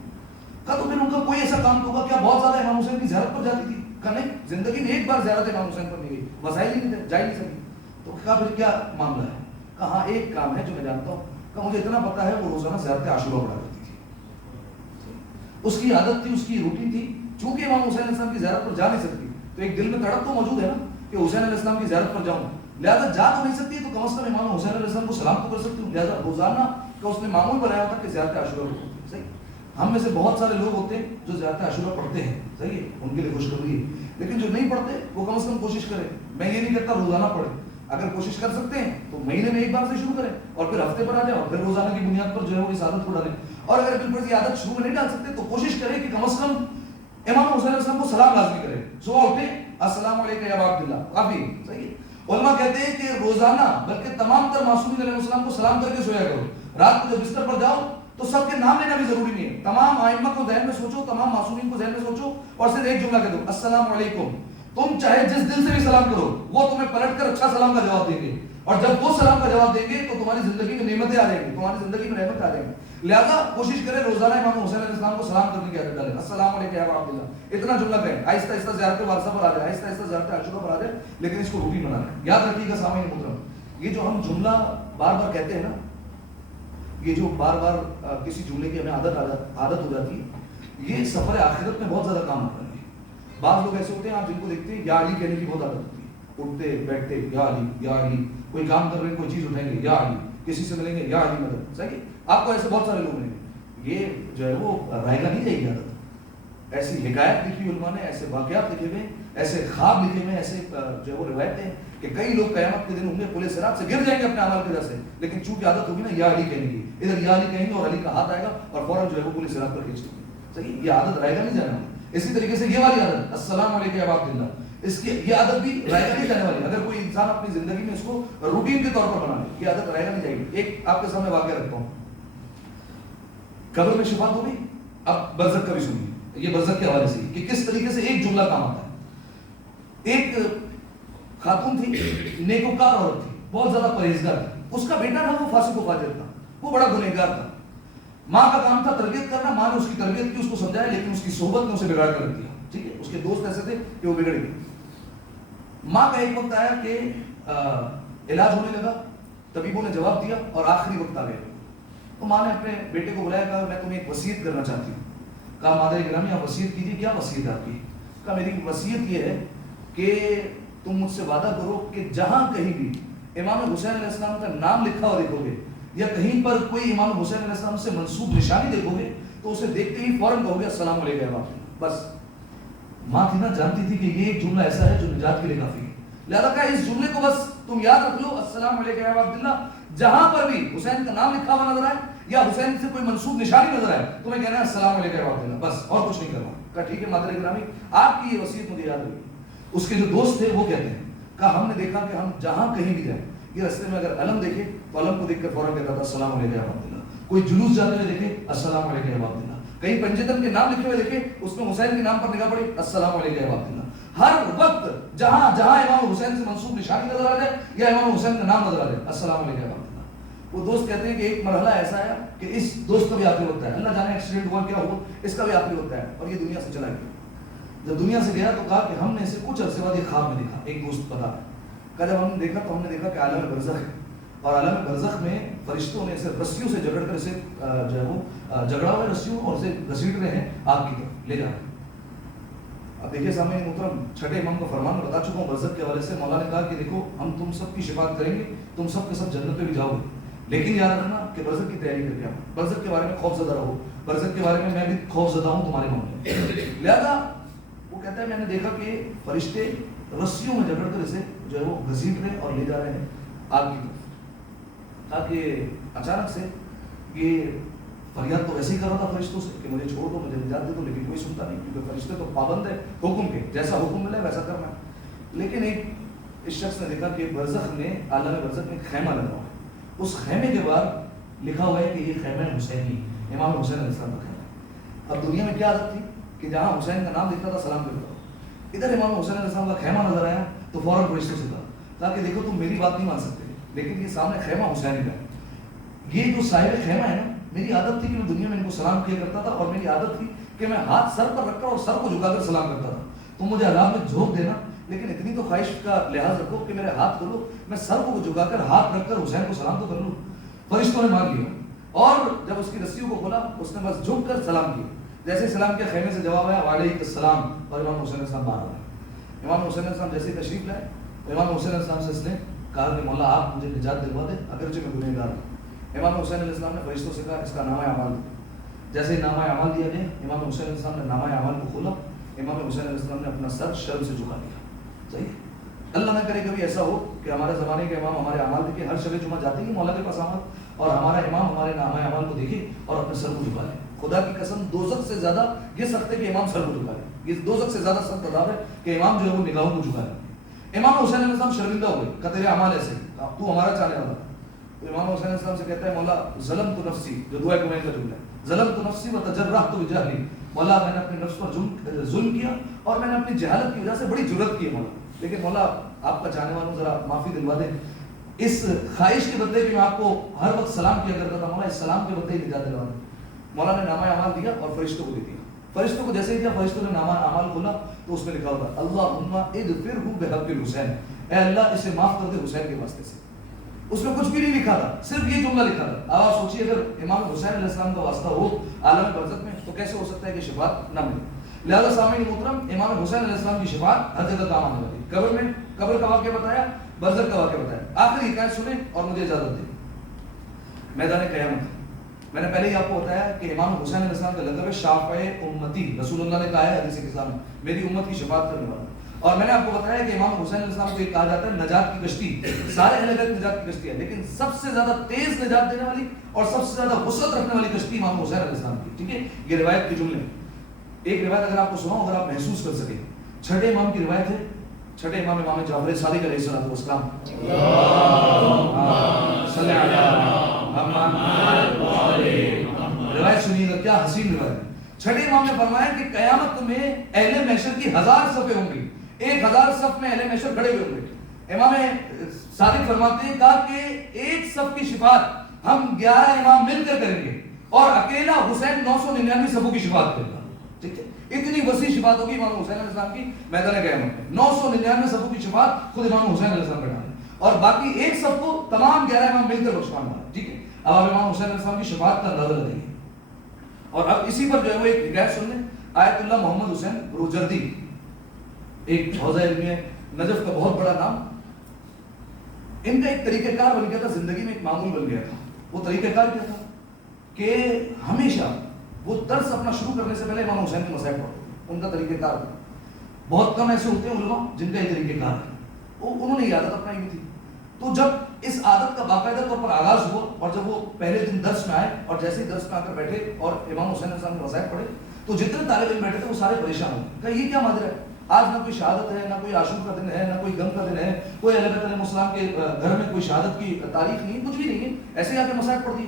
کہا تو پھر ان کا کوئی ایسا کام تو ہوگا کیا بہت زیادہ امام حسین کی زیارت پر جاتی تھی؟ کہا نہیں، زندگی میں ایک بار زیارت امام حسین پر نہیں گئی، وسائل ہی نہیں تھے، جا ہی نہیں سکی. تو کہا پھر کیا معاملہ ہے؟ کہا ہاں ایک کام ہے جو میں جانتا ہوں. کہا مجھے اتنا پتا ہے وہ روزانہ زیارت عاشورہ پڑھا کرتی تھی، اس کی عادت تھی، اس کی روٹین تھی. چونکہ امام حسین علیہ السلام کی زیارت پر جا نہیں سکتی تو ایک دل میں تڑپ تو موجود ہے نا کہ حسین علیہ السلام کی زیارت پر جاؤں. لہٰذا جا تو نہیں سکتی تو کم از کم امام حسین علیہ السلام کو سلام تو کر سکتی ہوں. لہٰذا روزانہ کا اس نے معمول بنایا ہوتا کہ زیارت عاشورہ پڑھو. صحیح. ہم میں سے بہت سارے لوگ ہوتے ہیں جو زیارت عاشورہ پڑھتے ہیں، صحیح ہے، ان کے لیے خوشخبری ہے. لیکن جو نہیں پڑھتے وہ کم از کم کوشش کریں. میں یہ نہیں کہتا روزانہ پڑھیں، اگر کوشش کر سکتے ہیں تو مہینے میں ایک بار سے شروع کریں اور پھر ہفتے پر آ جائیں اور پھر روزانہ کی بنیاد پر جو ہے وہ اس عادت کو ڈالیں. اور اگر بالکل یہ عادت شروع میں نہیں ڈال سکتے تو کوشش کریں کہ کم از کم امام حسین علیہ السلام کو سلام لازمی کریں. صبح اٹھیں السلام علیکم یا ابا عبداللہ، کافی. صحیح ہے. علماء کہتے ہیں کہ روزانہ بلکہ تمام تر معصومین علیہ السلام کو سلام کر کے سویا کرو. رات کو جب بستر پر جاؤ تو سب کے نام لینا بھی ضروری نہیں ہے. تمام ائمہ کو ذہن میں سوچو، تمام معصومین کو ذہن میں سوچو اور صرف ایک جملہ کہہ دو السلام علیکم. تم چاہے جس دل سے بھی سلام کرو وہ تمہیں پلٹ کر اچھا سلام کا جواب دیں گے، اور جب وہ سلام کا جواب دیں گے تو تمہاری زندگی میں نعمتیں آ جائیں گی، تمہاری زندگی میں رحمت آ جائیں گی. لہذا کوشش کریں روزانہ امام حسین علیہ السلام کو سلام کرنے کی عادت ڈالیں. السلام علیکم یا ابا عبداللہ، اتنا جملہ کہیں. آہستہ آہستہ زیارت وارثہ پر آ جائے، آہستہ آہستہ زیارت عاشورہ پر آ جائے، لیکن اس کو روٹین بنا لیں. یاد رکھیے گا سامعین محترم، یہ جو ہم جملہ بار بار کہتے ہیں نا، یہ جو بار بار کسی جملے کی ہمیں عادت ہو جاتی ہے، یہ سفر آخرت میں بہت زیادہ کام آتا ہے. بعض لوگ ایسے ہوتے ہیں آپ جن کو دیکھتے ہیں یا علی کہنے کی بہت عادت ہوتی ہے، اٹھتے بیٹھتے یا علی یا علی، کوئی کام کر رہے ہیں کوئی چیز اٹھائیں گے یا علی، کسی سے ملیں گے یا علی مدد. صحیح. آپ کو ایسے بہت سارے لوگ ملیں گے. یہ جو ہے وہ رائے گا نہیں جائے گی عادت. ایسی حکایت لکھی علماء نے، ایسے واقعات لکھے ہوئے، ایسے خواب لکھے ہوئے، ایسے جو ہے وہ روایتیں ہیں کہ کئی لوگ قیامت کے دن ہوں گے پل صراط سے گر جائیں گے اپنے اعمال کی وجہ سے، لیکن چونکہ عادت ہوگی نا یا علی کہیں گے، ادھر یا علی کہیں گے اور علی کا ہاتھ آئے گا اور فوراً جو ہے وہ پل صراط پر کھینچ لیں گے. صحیح. یہ عادت رائے گا نہیں جانا. اسی طریقے سے یہ والی عادت السلام علیکم یا ابا عبداللہ، اس کی یہ عادت بھی رائے گا نہیں جانے والی. اگر کوئی انسان اپنی زندگی میں اس کو روٹین کے طور پر بنا لے، یہ عادت رائے گا نہیں جائے گی. ایک آپ کے سامنے واقعہ رکھتا ہوں. قبر میں شفاعت ہو گئی، اب برزخ کا بھی سنیے. یہ برزخ کے حوالے سے کہ کس طریقے سے ایک جملہ کام آتا ہے. ایک خاتون تھی، نیکوکار عورت تھی، بہت زیادہ پرہیزگار تھی. اس کا بیٹا تھا وہ فاسق و فاجر تھا، وہ بڑا گنہگار تھا. ماں کا کام تھا تربیت کرنا. ماں نے اس کی تربیت کی، اس کو سمجھایا، لیکن اس کی صحبت نے اسے بگاڑ کر رکھ دیا. ٹھیک ہے. اس کے دوست ایسے تھے کہ وہ بگڑ گئے. ماں کا ایک وقت آیا کہ علاج ہونے لگا، طبیبوں نے جواب دیا اور آخری وقت آ گیا. تو ماں نے اپنے بیٹے کو بلایا، کہا میں تمہیں ایک وصیت کرنا چاہتی ہوں. کہا مادر گرامی آپ وصیت کیجیے. کیا وصیت آپ کی؟ کہا میری وصیت یہ ہے کہ تم مجھ سے وعدہ کرو کہ جہاں کہیں بھی امام حسین علیہ السلام کا نام لکھا ہوا دیکھو گے یا کہیں پر کوئی امام حسین علیہ السلام سے منسوب نشانی دیکھو گے تو اسے دیکھتے ہی فوراً کہو گے السلام علیکم. بس ماں تھی نا، جانتی تھی کہ یہ ایک جملہ ایسا ہے جو نجات کے لیے کافی ہے. لہذا کہا اس جملے کو بس تم یاد رکھ لو، السلام علیکم یا ابا عبداللہ. جہاں پر بھی حسین کا نام لکھا ہوا نظر آئے یا حسین سے کوئی منسوب نشانی نظر آئے تمہیں کہنا ہے السلام علیکم یا ابا عبداللہ، بس اور کچھ نہیں کرنا. کہا ٹھیک ہے مادر گرامی، آپ کی یہ وصیت مجھے یاد رکھیے. اس کے جو دوست تھے وہ کہتے ہیں، کہا ہم نے دیکھا کہ ہم جہاں کہیں بھی جائیں یہ رستے میں اگر علم دیکھے تو علم کو دیکھ کر فوراً کہتا تھا السلام علیکم یا ابا عبداللہ. کوئی جلوس جاتے ہوئے دیکھے السلام علیکم یا ابا عبداللہ. کہیں پنجتن کے نام لکھے ہوئے دیکھے اس میں حسین کے نام پر نگاہ پڑی السلام علیکم یا ابا عبداللہ. ہر وقت جہاں جہاں امام حسین سے منسوب نشانی نظر آ جائے یا امام حسین کا نام نظر آ جائے السلام علیکم یا ابا عبداللہ. وہ دوست کہتے ہیں کہ ایک مرحلہ ایسا ہے کہ اس دوست کا بھی آخری وقت ہے، اللہ جانے ایکسیڈنٹ ہوا کیا ہوا، اس کا بھی آخری وقت ہے اور یہ دنیا سے چلا گیا. جب دنیا سے گیا تو کہا کہ ہم نے اسے کچھ عرصے بعد یہ خواب میں دیکھا. ایک دوست بتا کہ جب ہم نے دیکھا تو ہم نے دیکھا کہ عالم برزخ ہے اور عالم برزخ میں فرشتوں نے اسے رسیوں سے جکڑ کر اسے جو ہے وہ جگڑا ہوا ہے رسیوں اور اسے گھسیٹ رہے ہیں آگ کی طرف لے جا رہے ہیں. اب دیکھیے سامنے محترم، چھٹے امام کا فرمان بتا چکا ہوں برزخ کے حوالے سے. مولا نے کہا کہ دیکھو ہم تم سب کی شفاعت کریں گے، تم سب کے سب جنت میں بھی جاؤ گے، لیکن یاد رکھنا کہ برزخ کی تیاری کر کے آؤ. برزخ کے بارے میں خوف زدہ رہو. برزخ کے بارے میں بھی خوف زدہ ہوں تمہارے معاملے. لہذا وہ کہتا ہے میں نے دیکھا کہ فرشتے رسیوں میں جکڑ کر اسے جو ہے وہ گھسیٹ رہے اور لے جا رہے ہیں آگ کی طرف. تاکہ اچانک سے یہ فریاد تو ویسے ہی کر رہا تھا فرشتوں سے کہ مجھے چھوڑ دو، مجھے نجات دے دو، لیکن کوئی سنتا نہیں، کیونکہ فرشتے تو پابند ہے حکم کے، جیسا حکم ملے ویسا کرنا. لیکن ایک اس شخص نے دیکھا کہ برزخ میں عالم برزخ میں ایک خیمہ لگا ہوا ہے. اس خیمے کے بعد لکھا ہوا ہے کہ یہ خیمہ حسینی، امام حسین علیہ السلام کا خیمہ. اب دنیا میں کیا عادت تھی کہ جہاں حسین کا نام دکھتا تھا سلام کرتا تھا. ادھر امام حسین علیہ السلام کا خیمہ نظر آیا تو فوراً فرشتوں سے کہا تاکہ دیکھو تم میری بات نہیں مان سکتے، لیکن یہ سامنے خیمہ حسین کا ہے. یہ جو صاحب خیمہ ہے نا، میری عادت تھی کہ میں دنیا میں ان کو سلام کیا کرتا تھا، اور میری عادت تھی کہ میں ہاتھ سر پر رکھ کر اور سر کو جھکا کر سلام کرتا تھا. تم مجھے عذاب میں جھونک دینا، لیکن اتنی تو خواہش کا لحاظ رکھو کہ میرے ہاتھ کھولو، میں سر کو جھکا کر ہاتھ رکھ کر حسین کو سلام تو کر لوں. فرشتوں نے مان لیا، اور جب اس کی رسیوں کو کھولا اس نے بس جھک کر سلام کیا. جیسے سلام کیا خیمے سے جواب آیا وعلیکم السلام، اور امام حسین علیہ السلام باہر آئے. امام حسین علیہ السلام جیسے ہی تشریف لائے تو امام حسین علیہ السلام سے اس نے کہا کہ مولا آپ مجھے نجات دلوا دیں اگرچہ میں گنہگار ہوں. امام حسین علیہ السلام نے فرشتوں سے کہا اس کا نامہ اعمال دو. جیسے ہی نامہ اعمال دیا گیا، امام حسین علیہ السلام نے نامہ اعمال کو کھولا. امام حسین علیہ السلام نے اپنا سر شرم سے جھکا دیا. صحیح، اللہ نہ کرے کبھی ایسا ہو کہ ہمارے زمانے کے امام ہمارے اعمال دیکھے، ہر شب جمعہ جاتے ہی مولا کے پاس اعمال، اور ہمارا امام ہمارے نامہ اعمال کو دیکھے اور اپنے سر کو جھکا لے. خدا کی قسم دوزخ سے زیادہ یہ سخت ہے کہ امام سر کو جھکا لے. یہ دوزخ سے زیادہ سخت عذاب ہے کہ امام جو ہے وہ نگاہوں کو جھکا لے. امام حسین علیہ السلام شرمندہ ہوئے کہ تیرے اعمال ایسے تو ہمارا چاہنے والا. تو امام حسین علیہ السلام سے کہتا ہے مولا ظلمت نفسی، جو دعا کمین کا جملہ ہے، ظلمت نفسی وتجرحت بجہلی، مولا میں نے اپنے نفس پر ظلم کیا اور میں نے اپنی جہالت کی وجہ سے بڑی جرأت کی ہے مولا، لیکن مولا آپ کا چاہنے والوں ذرا معافی دلوا دیں. اس خواہش کے بدلے کہ میں آپ کو ہر وقت سلام کیا کرتا تھا، مولا اس سلام کے بدلے ہی نجات دلوا دیں. مولا نے نامہ اعمال دیا اور فرشتوں کو دے دیا. فرشتوں کو جیسے ہی دیا، فرشتوں نے نامہ اعمال کھولا تو اس میں لکھا ہوتا اللہم اغفرہ بحق الحسین، اے اللہ اسے معاف کر دے حسین کے واسطے سے. اس میں کچھ بھی نہیں لکھا تھا، صرف یہ جملہ لکھا تھا. اب آپ سوچیے اگر امام حسین علیہ السلام کا واسطہ ہو عالم برزخ میں تو کیسے ہو سکتا ہے کہ شفاعت نہ ملے. لہذا سامعین محترم، امام حسین علیہ السلام کی شفاعت ہر جگہ کام آنے والی. قبر میں قبر کا واقعہ بتایا، برزخ کا واقعہ بتایا. آخری حکایت سنیں اور مجھے اجازت دیں. میدان قیامت میں نے پہلے ہی آپ کو بتایا کہ امام حسین علیہ السلام کا لقب ہے شافع امتی. رسول اللہ نے کہا ہے حدیث کے سامنے میری امت کی شفاعت کرنے والا. اور میں نے آپ کو بتایا کہ امام حسین علیہ السلام کو یہ کہا جاتا ہے نجات کی کشتی. سارے اہل بیت نجات کی کشتی ہے، لیکن سب سے زیادہ تیز نجات دینے والی اور سب سے زیادہ وسعت رکھنے والی کشتی امام حسین علیہ السلام کی. ٹھیک ہے، یہ روایت کے جملے. ایک روایت اگر آپ کو سناؤں، اگر آپ محسوس کر سکیں، چھٹے امام کی روایت ہے. چھٹے امام امام جعفر صادق علیہ الصلوۃ والسلام، صلی روایت سنیے گا، کیا حسین روایت ہے. چھٹے امام نے فرمایا کہ قیامت میں اہل محشر کی 1000 صفیں ہوں گی، 1000 صف میں اہل محشر کھڑے ہوئے ہوں گے. امام صادق فرماتے ہیں کہ ایک صف کی شفاعت ہم 11 امام مل کر کریں گے اور اکیلا حسین 999 صفوں کی شفاعت کرے گا. ٹھیک ہے، اتنی وسیع شفاعت ہوگی امام حسین علیہ السلام کی میدان قیامت میں. 999 صفوں کی شفاعت خود امام حسین علیہ السلام کرنا ہے اور باقی ایک صف کو تمام 11 امام مل کر بخشوانا ہے. ٹھیک ہے، اب آپ امام حسین علیہ السلام کی شفاعت کا اندازہ لگائیے. اور اب اسی پر جو ہے وہ ایک حکایت سن لیں. آیت اللہ محمد حسین روجردی، ایک حوزہ علمیہ نجف کا بہت بڑا نام. ان کا ایک طریقہ کار بن گیا تھا، زندگی میں ایک معمول بن گیا تھا. وہ طریقہ کار کیا تھا کہ ہمیشہ وہ درس اپنا شروع کرنے سے پہلے امام حسین کے مسائل پڑھتے. ان کا طریقہ کار تھا. بہت کم ایسے ہوتے ہیں علماء جن کا یہ طریقہ کار ہے. انہوں نے یہ عادت اپنائی ہوئی تھی. تو جب اس عادت کا باقاعدہ طور پر آغاز ہوا اور جب وہ پہلے دن درس میں آئے اور جیسے ہی درس میں آ کر بیٹھے اور امام حسین علیہ السلام کے مسائل پڑھے تو جتنے طالب علم بیٹھے تھے وہ سارے پریشان ہو گئے. کہ یہ کیا ماجرا ہے، آج نہ کوئی شہادت ہے، نہ کوئی عاشور کا دن ہے، نہ کوئی غم کا دن ہے، کوئی اہل بیت علیہ السلام کے گھر میں کوئی شہادت کی تاریخ نہیں، کچھ بھی نہیں ہے، ایسے ہی آ کے مسائل پڑھ دیے.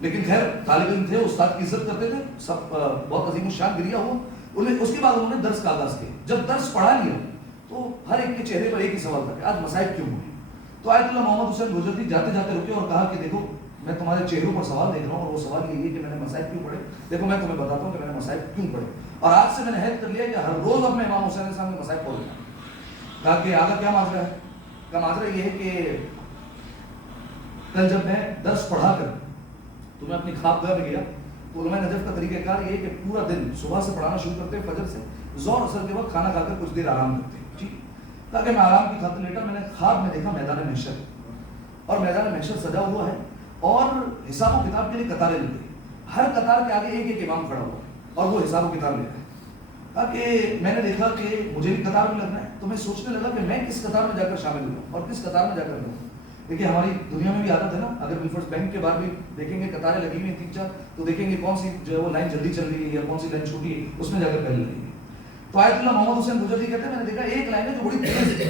لیکن خیر طالب علم تھے، استاد کی عزت کرتے تھے، سب بہت عظیم الشان گریا ہوا. اس کے بعد انہوں نے درس کا آغاز کیا. جب درس پڑھا لیا تو ہر ایک کے چہرے پر ایک ہی سوال تھا کہ آج مسائل کیوں ہوئے. تو آیت اللہ محمد حسین روجردی جاتے جاتے رکے اور کہا کہ دیکھو میں تمہارے چہروں پر سوال دیکھ رہا ہوں اور وہ سوال یہ ہے کہ میں نے مسائل کیوں پڑھے. دیکھو میں تمہیں بتاتا ہوں کہ میں نے مسائل کیوں پڑھے اور آج سے میں نے عہد کر لیا کہ ہر روز اب میں امام حسین علیہ السلام کے مسائل پڑھوں گا. کہا کہ آگے کیا ماجرا ہے. کا ماجرا یہ ہے کہ کل جب میں درس پڑھا کر تو میں اپنی خواب گاہ میں گیا تو علماء نجف کا طریقہ کار یہ ہے کہ پورا دن صبح سے پڑھانا شروع کرتے ہیں فجر سے ظہر اثر کے وقت کھانا کھا کر کچھ دیر آرام کرتے ہیں، ٹھیک، تاکہ میں آرام کی خاطر لیٹا. میں نے خواب میں دیکھا میدان محشر، اور میدان محشر سجا ہوا ہے اور حساب و کتاب کے لیے قطاریں لگ گئی. ہر قطار کے آگے ایک ایک امام کھڑا ہوا ہے اور وہ حساب و کتاب لے رہا ہے. تاکہ میں نے دیکھا کہ مجھے بھی قطار میں لگنا ہے، تو میں سوچنے لگا کہ میں کس قطار میں جا کر شامل ہوں اور کس قطار میں جا کر لوں. دیکھیے ہماری دنیا میں بھی عادت ہے نا، اگر بالفرض بینک کے باہر بھی دیکھیں گے قطاریں لگی ہوئی ہیں 3-4، تو دیکھیں گے کون سی جو ہے وہ لائن جلدی چل رہی ہے یا کون سی لائن چھوٹی ہے، اس میں جا کر پہلے لگیں گے. تو آیت اللہ محمد حسین گجر جی کہتے ہیں میں نے دیکھا ایک لائن ہے جو بڑی تیز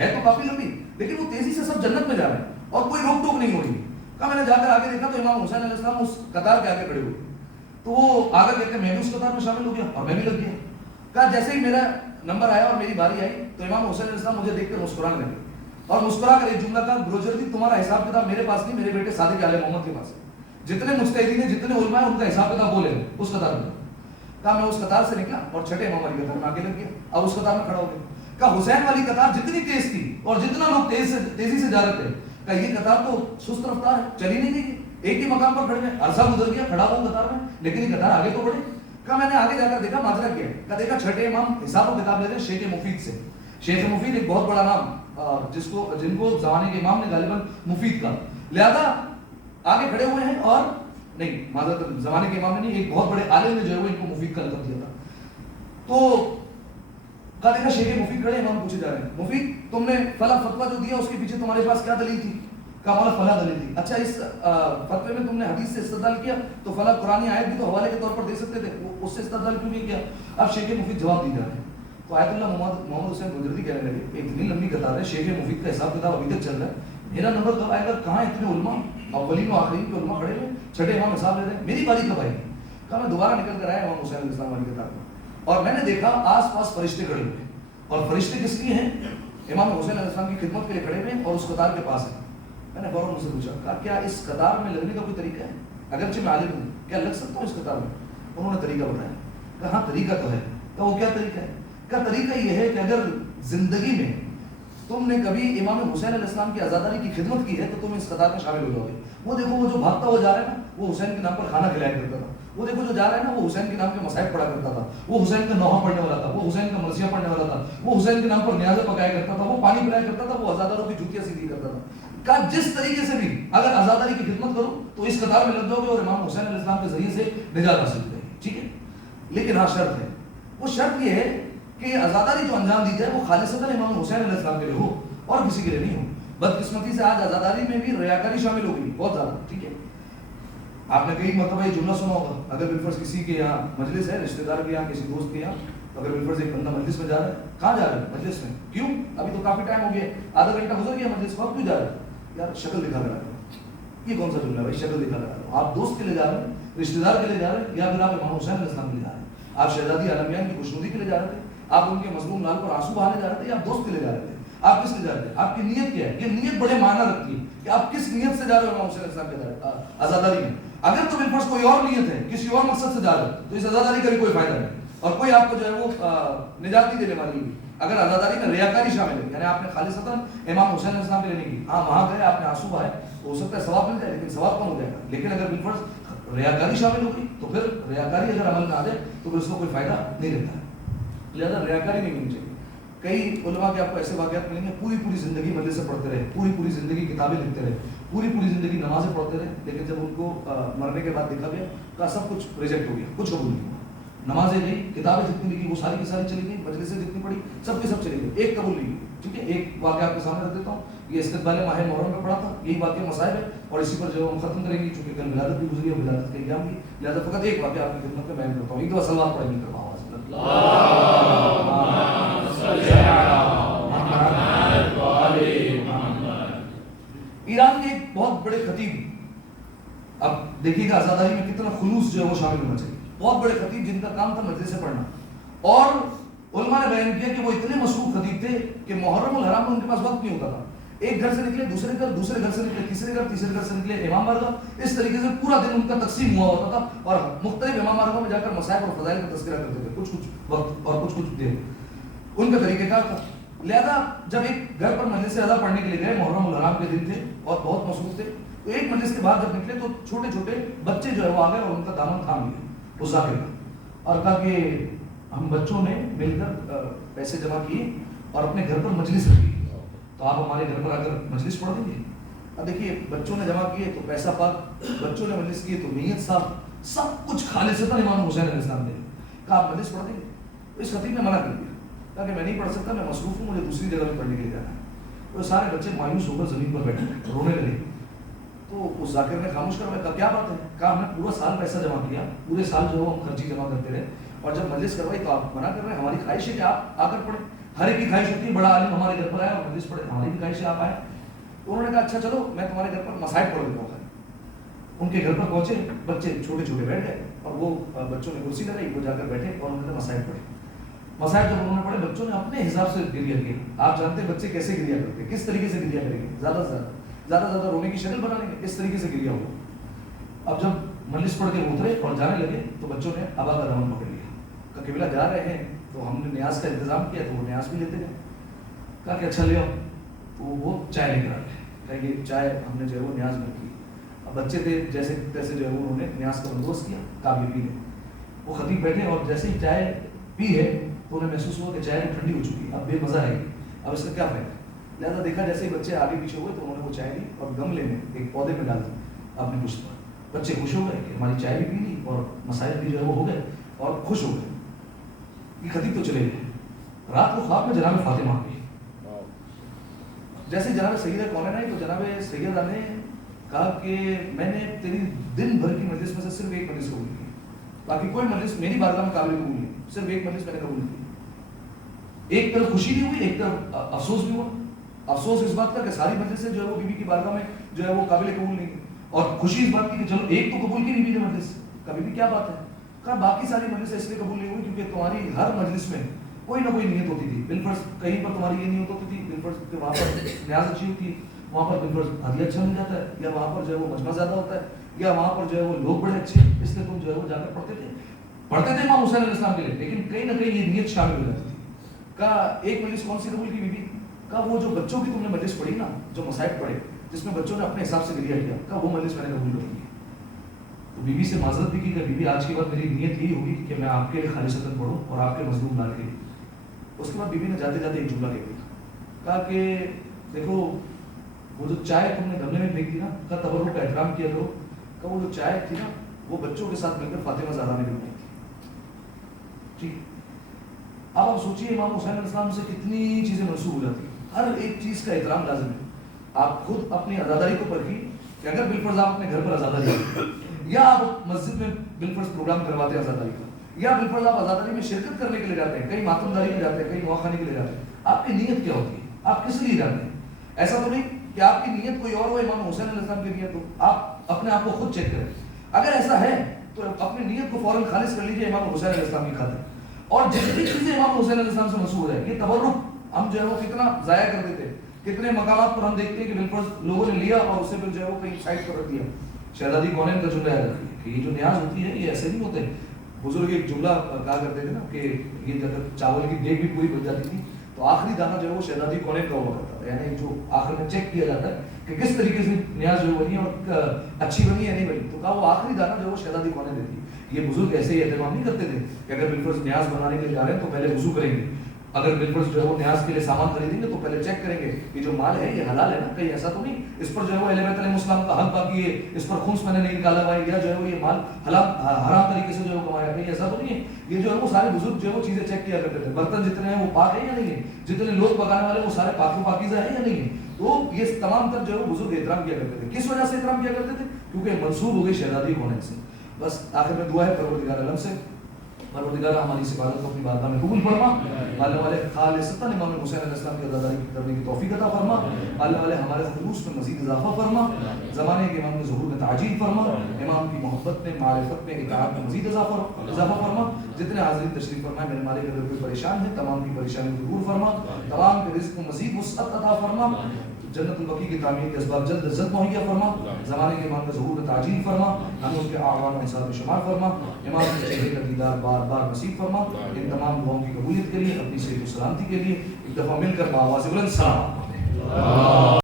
ہے تو کافی لمبی، لیکن وہ تیزی سے سب جنت میں جا رہے ہیں اور کوئی روک ٹوک نہیں ہو رہی. کہا میں نے جا کر آگے دیکھا تو امام حسین علیہ السلام اس قطار کے آگے کھڑے ہوئے. تو وہ آگے کہتے ہیں میں بھی اس قطار میں شامل ہو گیا اور میں بھی لگ گیا. کہا جیسے ہی میرا نمبر آیا اور میری باری آئی تو امام حسین علیہ السلام مجھے دیکھ کر مسکرانے لگے اور مسکرا کر ایک جملہ کہا گروجر جی تمہارا حساب کتاب میرے پاس نہیں، میرے بیٹے صادق آل محمد کے پاس ہے. جتنے مجتہدین ہیں جتنے علماء ہیں ان کا حساب کتاب بولے اس قطار میں. کہا میں اس قطار سے نکلا اور چھٹے امام والی قطار میں آگے لگ گیا. اب اس قطار میں کھڑا ہو گیا. کہا حسین والی قطار جتنی تیز تھی اور جتنا لوگ تیزی سے جا رہے تھے، کہا یہ قطار تو سست رفتار ہے، چلی نہیں گئی، ایک ہی مقام پر کھڑے ہیں، عرصہ گزر گیا کھڑا ہوا قطار میں، لیکن یہ قطار آگے تو بڑھے. کہا میں نے آگے جا کر دیکھا ماجرا کیا ہے. کہا دیکھا چھٹے امام حساب و کتاب لے رہے ہیں شیخ مفید سے. شیخ مفید ایک بہت بڑا نام جن کو زمانے کے امام نے غالباً مفید کہا، لہذا آگے کھڑے ہوئے ہیں اور نہیں معذرت زمانے کے امام نے نہیں، ایک بہت بڑے عالم نے جو ہے وہ ان کو مفید کا لقب دیا تھا. تو کہا دیکھا شیخ مفید کھڑے امام پوچھے جا رہے ہیں مفید تم نے فلاں فتویٰ جو دیا اس کے پیچھے تمہارے پاس کیا دلیل تھی؟ کہا مولا فلاں دلیل تھی. اچھا اس فتوے میں تم نے حدیث سے استدلال کیا تو فلاں قرآنی آیت بھی تو حوالے کے طور پر دے سکتے تھے، اس سے استدلال کیوں نہیں کیا؟ اب شیخ مفید جواب دی جا رہے ہیں. تو آیت اللہ محمد حسین گجر جی کہنے لگے اتنی لمبی قطار ہے، شیخ مفید کا حساب کتاب ابھی تک چل رہا ہے، میرا نمبر کب آئے گا؟ کہاں اتنے علماء اولین و آخرین کے علماء کھڑے ہوئے، چھٹے امام حساب لے رہے ہیں، میری باری کب آئے گی؟ کہا میں دوبارہ نکل کر آیا امام حسین علیہ السلام والی قطار میں اور میں نے دیکھا آس پاس فرشتے کھڑے ہوئے. اور فرشتے کس لیے ہیں؟ امام حسین علیہ السلام کی خدمت کے لیے کھڑے ہوئے اور اس قطار کے پاس ہیں. میں نے فوراً ان سے پوچھا کہا کیا اس قطار میں لگنے کا کوئی طریقہ ہے؟ اگرچہ میں عالم ہوں کیا لگ سکتا ہوں اس قطار میں؟ انہوں نے طریقہ بتایا. کہا ہاں طریقہ تو ہے. کہا وہ کیا طریقہ ہے؟ کہا طریقہ یہ ہے کہ اگر زندگی میں تم نے کبھی امام حسین علیہ السلام کی عزاداری کی خدمت کی ہے تو تم اس قطار میں شامل ہو جاؤ گے. وہ دیکھو وہ جو بھاگتا ہوا جا رہا ہے نا وہ حسین کے نام پر کھانا کھلایا کرتا تھا. وہ دیکھو جو جا رہا ہے نا وہ حسین کے نام کے مصائب پڑھا کرتا تھا. وہ حسین کا نوحہ پڑھنے والا تھا. وہ حسین کا مرثیہ پڑھنے والا تھا. وہ حسین کے نام پر نیازیں پکایا کرتا تھا. وہ پانی پلایا کرتا تھا. وہ عزاداروں کی جوتیاں سیدھی کرتا تھا. کہا جس طریقے سے بھی اگر عزاداری کی خدمت کرو تو اس قطار میں لگ جاؤ گے اور امام حسین علیہ السلام کے ذریعے سے نجات حاصل کریں گے. ٹھیک ہے، لیکن ہاں شرط ہے. وہ شرط یہ ہے کہ عزاداری جو انجام دی جائے وہ خالصتاً امام حسین علیہ السلام کے لیے ہو اور کسی کے لیے نہیں ہو. بدقسمتی سے آج عزاداری میں بھی ریاکاری شامل ہو گئی بہت زیادہ. ٹھیک ہے، آپ نے کئی مرتبہ یہ جملہ سنا ہوگا اگر بالفرض کسی کے یہاں مجلس ہے، رشتہ دار کے یہاں، کسی دوست کے یہاں، اگر بالفرض ایک بندہ مجلس میں جا رہا ہے، کہاں جا رہا ہے؟ مجلس میں. کیوں؟ ابھی تو کافی ٹائم ہو گیا، آدھا گھنٹہ گزر گیا مجلس کو، اب کیوں جا رہا ہے؟ یار شکل دکھا کر آ رہا ہے. یہ کون سا جملہ ہے بھائی؟ شکل دکھا کر آ رہا ہوں. آپ دوست کے لیے جا رہے ہیں، رشتہ دار کے لیے جا رہے ہیں، یا پھر آپ امام حسین علیہ السلام کے لیے جا رہے ہیں؟ آپ شہزادی عالمیان کی خوشنودی کے لیے جا رہے تھے، آپ ان کے مظلوم لال پر آنسو بہانے جا رہے تھے، یا آپ دوست کے لیے جا رہے تھے؟ آپ کس لیے جا رہے تھے؟ آپ کی نیت کیا ہے؟ یہ نیت بڑے معنی رکھتی ہے کہ آپ کس نیت سے جا رہے ہو امام حسین علیہ السلام کے عزاداری میں. اگر تو بالفرض کوئی اور نیت ہے، کسی اور مقصد سے جا رہے ہیں تو اس عزاداری کا بھی کوئی فائدہ نہیں اور کوئی آپ کو جو ہے وہ نجات نہیں دینے والی ہے. اگر عزاداری میں ریاکاری شامل ہے، یعنی آپ نے خالصتاً امام حسین علیہ السلام کے لیے نہیں کی، ہاں وہاں گئے آپ نے آنسو بہائے تو ہو سکتا ہے ثواب مل جائے لیکن ثواب کم ہو جائے گا. لیکن اگر بالفرض ریاکاری شامل ہوگی تو پھر ریاکاری اگر عمل میں آ جائے تو پھر اس کو کوئی فائدہ نہیں رہتا ہے. لہٰذا ریاکاری نہیں ہونی چاہیے. کئی علماء کے آپ کو ایسے واقعات ملیں گے پوری زندگی مجلس سے پڑھتے رہے، پوری زندگی کتابیں لکھتے رہے، پوری زندگی نمازیں پڑھتے رہے، لیکن جب ان کو مرنے کے بعد دیکھا گیا تو سب کچھ ریجیکٹ ہو گیا، کچھ قبول نہیں ہوا. نمازیں گئی، کتابیں جتنی لکھی وہ ساری کی ساری چلی گئی، مجلسیں جتنی پڑھی سب کی سب چلی گئی، ایک قبول نہیں ہوئی. ٹھیک ہے، ایک واقعہ آپ کے سامنے رکھ دیتا ہوں. یہ استقبال ماہ محرم میں پڑھا تھا، یہی واقعہ مسائل ہے اور اسی پر جو ہم ختم کریں گے چونکہ کل ولادت بھی گزری ہے، ولادت کے ایام کی، لہٰذا فقط ایک واقعہ آپ کی خدمت میں بیان کرتا ہوں. ایک دفعہ سلوات پڑھیں گے. ایران کے ایک بہت بڑے خطیب، اب دیکھیے گا عزاداری میں کتنا خلوص جو ہے وہ شامل ہونا چاہیے. بہت بڑے خطیب جن کا کام تھا مجلس سے پڑھنا، اور علماء نے بیان کیا کہ وہ اتنے مصروف خطیب تھے کہ محرم الحرام میں ان کے پاس وقت نہیں ہوتا تھا. ایک گھر سے نکلے دوسرے گھر سے نکلے تیسرے گھر سے نکلے امام بارگاہ، اس طریقے سے پورا دن ان کا تقسیم ہوا ہوتا تھا اور مختلف امام بارگاہوں میں جا کر مسائل اور فضائل کا تذکرہ کرتے تھے، کچھ وقت اور کچھ دیر. ان کا طریقہ کار تھا. لہذا جب ایک گھر پر مجلس ادا پڑھنے کے لیے گئے، محرم الحرام کے دن تھے اور بہت مصروف تھے، تو ایک مجلس کے بعد جب نکلے تو چھوٹے بچے جو ہے وہ آ گئے اور ان کا دامن تھام لیا اس ذاکر کا اور کہا کہ ہم بچوں نے مل کر پیسے جمع کیے اور اپنے گھر پر مجلس رکھی. تو آپ ہمارے گھر پر آ کر مجلس پڑھ دیں گے. اب دیکھیے بچوں نے جمع کیے تو پیسہ پاک, بچوں نے مجلس کیے تو نیت صاف, سب کچھ خالصتاً امام حسین علیہ السلام نے کہا آپ مجلس پڑھ دیں گے. اس خطیب نے منع کر دیا, کہا کہ میں نہیں پڑھ سکتا, میں مصروف ہوں, مجھے دوسری جگہ میں پڑھنے کے لیے جانا ہے. تو سارے بچے مایوس ہو کر زمین پر بیٹھے رونے لگے. تو اس ذاکر نے خاموش کروایا, کہا کیا بات ہے؟ کہا ہم نے پورا سال پیسہ جمع کیا, پورے سال جو ہم خرچی جمع کرتے رہے, اور جب مجلس کروائی تو آپ منع کر رہے ہیں. ہماری خواہش ہے کہ آپ آ کر پڑھیں, ہر ایک کی خواہش ہوتی ہے بڑا عالم ہمارے گھر پر آیا اور مجلس پڑھے, ہماری بھی خواہش ہے آپ آئے. تو انہوں نے کہا اچھا چلو میں تمہارے گھر پر مصائب پڑھ دیتا ہوں. ان کے گھر پر پہنچے, بچے چھوٹے چھوٹے بیٹھ گئے اور وہ بچوں نے کرسی لگائی, وہ جا کر بیٹھے اور انہوں نے مصائب پڑھے. مصائب جب انہوں نے پڑھے, بچوں نے اپنے حساب سے گریہ کیا. آپ جانتے ہیں بچے کیسے گریہ کرتے ہیں, کس طریقے سے گریہ کریں گے, زیادہ سے زیادہ رونے کی شکل بنا لیں گے, اس طریقے سے گریہ ہوا. اب جب مجلس پڑھ کے اترے اور جانے لگے تو بچوں نے ابا کا دامن پکڑ لیا, کہا قبلہ جا رہے ہیں تو ہم نے نیاز کا انتظام کیا, تو وہ نیاز بھی لیتے گئے. کہا کہ اچھا لے آؤ. تو وہ چائے لے کر آ گئے, کہ یہ چائے ہم نے جو ہے وہ نیاز میں کی. اب بچے تھے جیسے تیسے جو ہے انہوں نے نیاز کا بندوبست کیا, کافی پی لیں. وہ خطیب بیٹھے اور جیسے ہی چائے پی ہے تو انہیں محسوس ہوا کہ چائے ٹھنڈی ہو چکی ہے, اب بے مزہ ہے, اب اس کا کیا فائدہ. لہٰذا دیکھا جیسے ہی بچے آگے پیچھے ہوئے تو انہوں نے وہ چائے لی اور گملے میں ایک پودے میں ڈال دی اپنے پشت پر. بچے خوش ہو گئے کہ ہماری چائے بھی پی لی اور مسائل بھی جو ہے وہ ہو گئے اور خوش ہو گئے. یہ خطیب تو چلے گئے. رات کو خواب میں جناب فاطمہ آ گئی. جیسے جناب سیدہ کونین آئی تو جناب سیدہ نے کہا کہ میں نے تیری دن بھر کی مجلس میں سے صرف ایک مجلس قبول کی, باقی کوئی مجلس میری بارگاہ میں قابل قبول نہیں, صرف ایک مجلس میں نے قبول کی. ایک طرف خوشی بھی ہوئی, ایک طرف افسوس بھی ہوا. افسوس اس بات کا کہ ساری مجلسیں جو ہے وہ بیوی کی بارگاہ میں جو ہے وہ قابل قبول نہیں, اور خوشی اس بات کی کہ چلو ایک تو قبول کی بیوی نے مجلس, کبھی بھی کیا بات ہے. کہا باقی ساری مجلسیں اس لیے قبول نہیں ہوئی کیونکہ تمہاری ہر مجلس میں کوئی نہ کوئی نیت ہوتی تھی. بالفرض کہیں پر تمہاری یہ نیت ہوتی تھی, بالفرض کہ وہاں پر نیاز اچھی ہوتی ہے, وہاں پر بالفرض ہدیہ اچھا مل جاتا ہے, یا وہاں پر جو ہے وہ مجمع زیادہ ہوتا ہے, یا وہاں پر جو ہے وہ لوگ بڑے اچھے ہیں, اس لیے تم جو ہے وہ جا کر پڑھتے تھے امام حسین علیہ السلام کے لیے, لیکن کہیں نہ کہیں یہ نیت شامل ہو جاتی تھی. کہا ایک مجلس کون سی قبول کی بیوی؟ کہا وہ جو بچوں کی تم نے مجلس پڑھی نا, جو مصائب پڑھے جس میں بچوں نے اپنے حساب سے گریہ کیا, کہا وہ مجلس میں نے قبول کر لی. تو بیوی سے معذرت بھی کی کہ بیوی آج کے بعد میری نیت یہی ہوگی کہ میں آپ کے لیے خالصتاً پڑھوں اور آپ کے مظلوم لال کے لیے. اس کے بعد بیوی نے جاتے جاتے ایک جملہ کہہ دیا, کہا کہ دیکھو وہ جو چائے تم نے گملے میں پھینک دی نا, کا تبرک کا احترام کیا کرو. کہ وہ جو چائے تھی نا وہ بچوں کے ساتھ مل کر فاطمہ زہرا نے بنائی تھی. ٹھیک, اب آپ سوچیے امام حسین علیہ السلام سے کتنی چیزیں منسوخ ہو جاتی ہیں, ہر ایک چیز کا احترام لازم ہے. آپ خود اپنی عزاداری کو پرکھیے کہ اگر بالفرض آپ اپنے گھر پر عزاداری کرتے یا آپ مسجد میں بالفرض پروگرام کرواتے ہیں عزاداری کا, یا بالفرض آپ عزاداری میں شرکت کرنے کے لیے جاتے ہیں, کہیں ماتمداری میں جاتے ہیں, کہیں نواخانی کے لیے جاتے ہیں, آپ کی نیت کیا ہوتی ہے, آپ کس لیے جاتے ہیں؟ ایسا تو نہیں کہ آپ کی نیت کوئی اور ہو, امام حسین علیہ السلام کی نیت ہو. آپ اپنے آپ کو خود چیک کریں. اگر ایسا ہے تو اپنی نیت کو فوراً خالص کر لیجیے امام حسین علیہ السلام کی خاطر, اور جتنی چیزیں امام حسین علیہ السلام سے منسوخ ہو جائے. یہ تبرک ہم جو ہے وہ کتنا ضائع کر دیتے, کتنے مقامات پر ہم دیکھتے ہیں کہ بالفرض لوگوں نے لیا اور اسے پھر جو ہے وہ کہیں سائڈ پر رکھ دیا. شہزادی کونین کا جملہ یاد رکھیے کہ یہ جو نیاز ہوتی ہے یہ ایسے نہیں ہوتے. بزرگ ایک جملہ کہا کرتے تھے نا کہ یہ جب چاول کی دیگ بھی پوری بن جاتی تھی تو آخری دانہ جو ہے وہ شہزادی کونین کا ہوا کرتا تھا, یعنی جو آخر میں چیک کیا جاتا ہے کہ کس طریقے سے نیاز جو بنی اور اچھی بنی یا نہیں بنی, تو کہا وہ آخری دانہ جو ہے وہ شہزادی کونین دیتی. یہ بزرگ ایسے ہی اہتمام نہیں کرتے تھے کہ اگر بالفرض نیاز بنانے کے لیے جا رہے ہیں تو پہلے وضو کریں گے, اگر بالفرض جو ہے وہ نیاز کے لیے سامان خریدیں گے تو پہلے چیک کریں گے یہ جو مال ہے یہ حلال ہے نا, کہیں ایسا تو نہیں اس پر جو ہے وہ اہل بیت علیہ السلام کا حق باقی ہے, اس پر خمس میں نے نہیں نکالا ہوا ہے, یا جو ہے وہ یہ مال حرام طریقے سے جو ہے وہ کمایا, کہیں ایسا تو نہیں ہے. یہ جو ہے وہ سارے بزرگ جو ہے وہ چیزیں چیک کیا کرتے تھے. برتن جتنے ہیں وہ پاک ہیں یا نہیں ہے, جتنے لوگ پکانے والے وہ سارے پاک و پاکیزہ ہیں یا نہیں ہے. تو یہ تمام تر جو ہے وہ بزرگ احترام کیا کرتے تھے. کس وجہ سے احترام کیا کرتے تھے؟ کیونکہ منسوب ہو گئی شہزادی کونین سے. بس آخر میں دعا ہے پروردگار عالم سے, پروردگار ہماری سفارت کو اپنی بارگاہ میں قبول فرما. اللہ والے خالصتاً امام حسین علیہ السلام کی عزاداری کرنے کی توفیق عطا فرما. اللہ والے ہمارے خلوص میں مزید اضافہ فرما. زمانے کے امام کے ظہور میں تعجیل فرما. امام کی محبت میں, معرفت میں, اطاعت میں مزید اضافہ فرما. جتنے حاضرین تشریف فرمائے میرے مالک اگر کوئی پریشان ہے تمام کی پریشانی دور فرما. تمام کے رزق میں مزید وسعت عطا فرما. جنت البقیع کی تعمیر کے اسباب جلد از جلد مہیا فرما. زمانے کے امام کا ظہور میں تعجیل فرما. ہمیں ان کے اعوان و انصار میں شمار فرما. امام کے چہرے کا دیدار بار بار نصیب فرما. ان تمام دعاؤں کی قبولیت کے لیے, اپنی صحت و سلامتی کے لیے ایک دفعہ مل کر بآواز بلند سلام.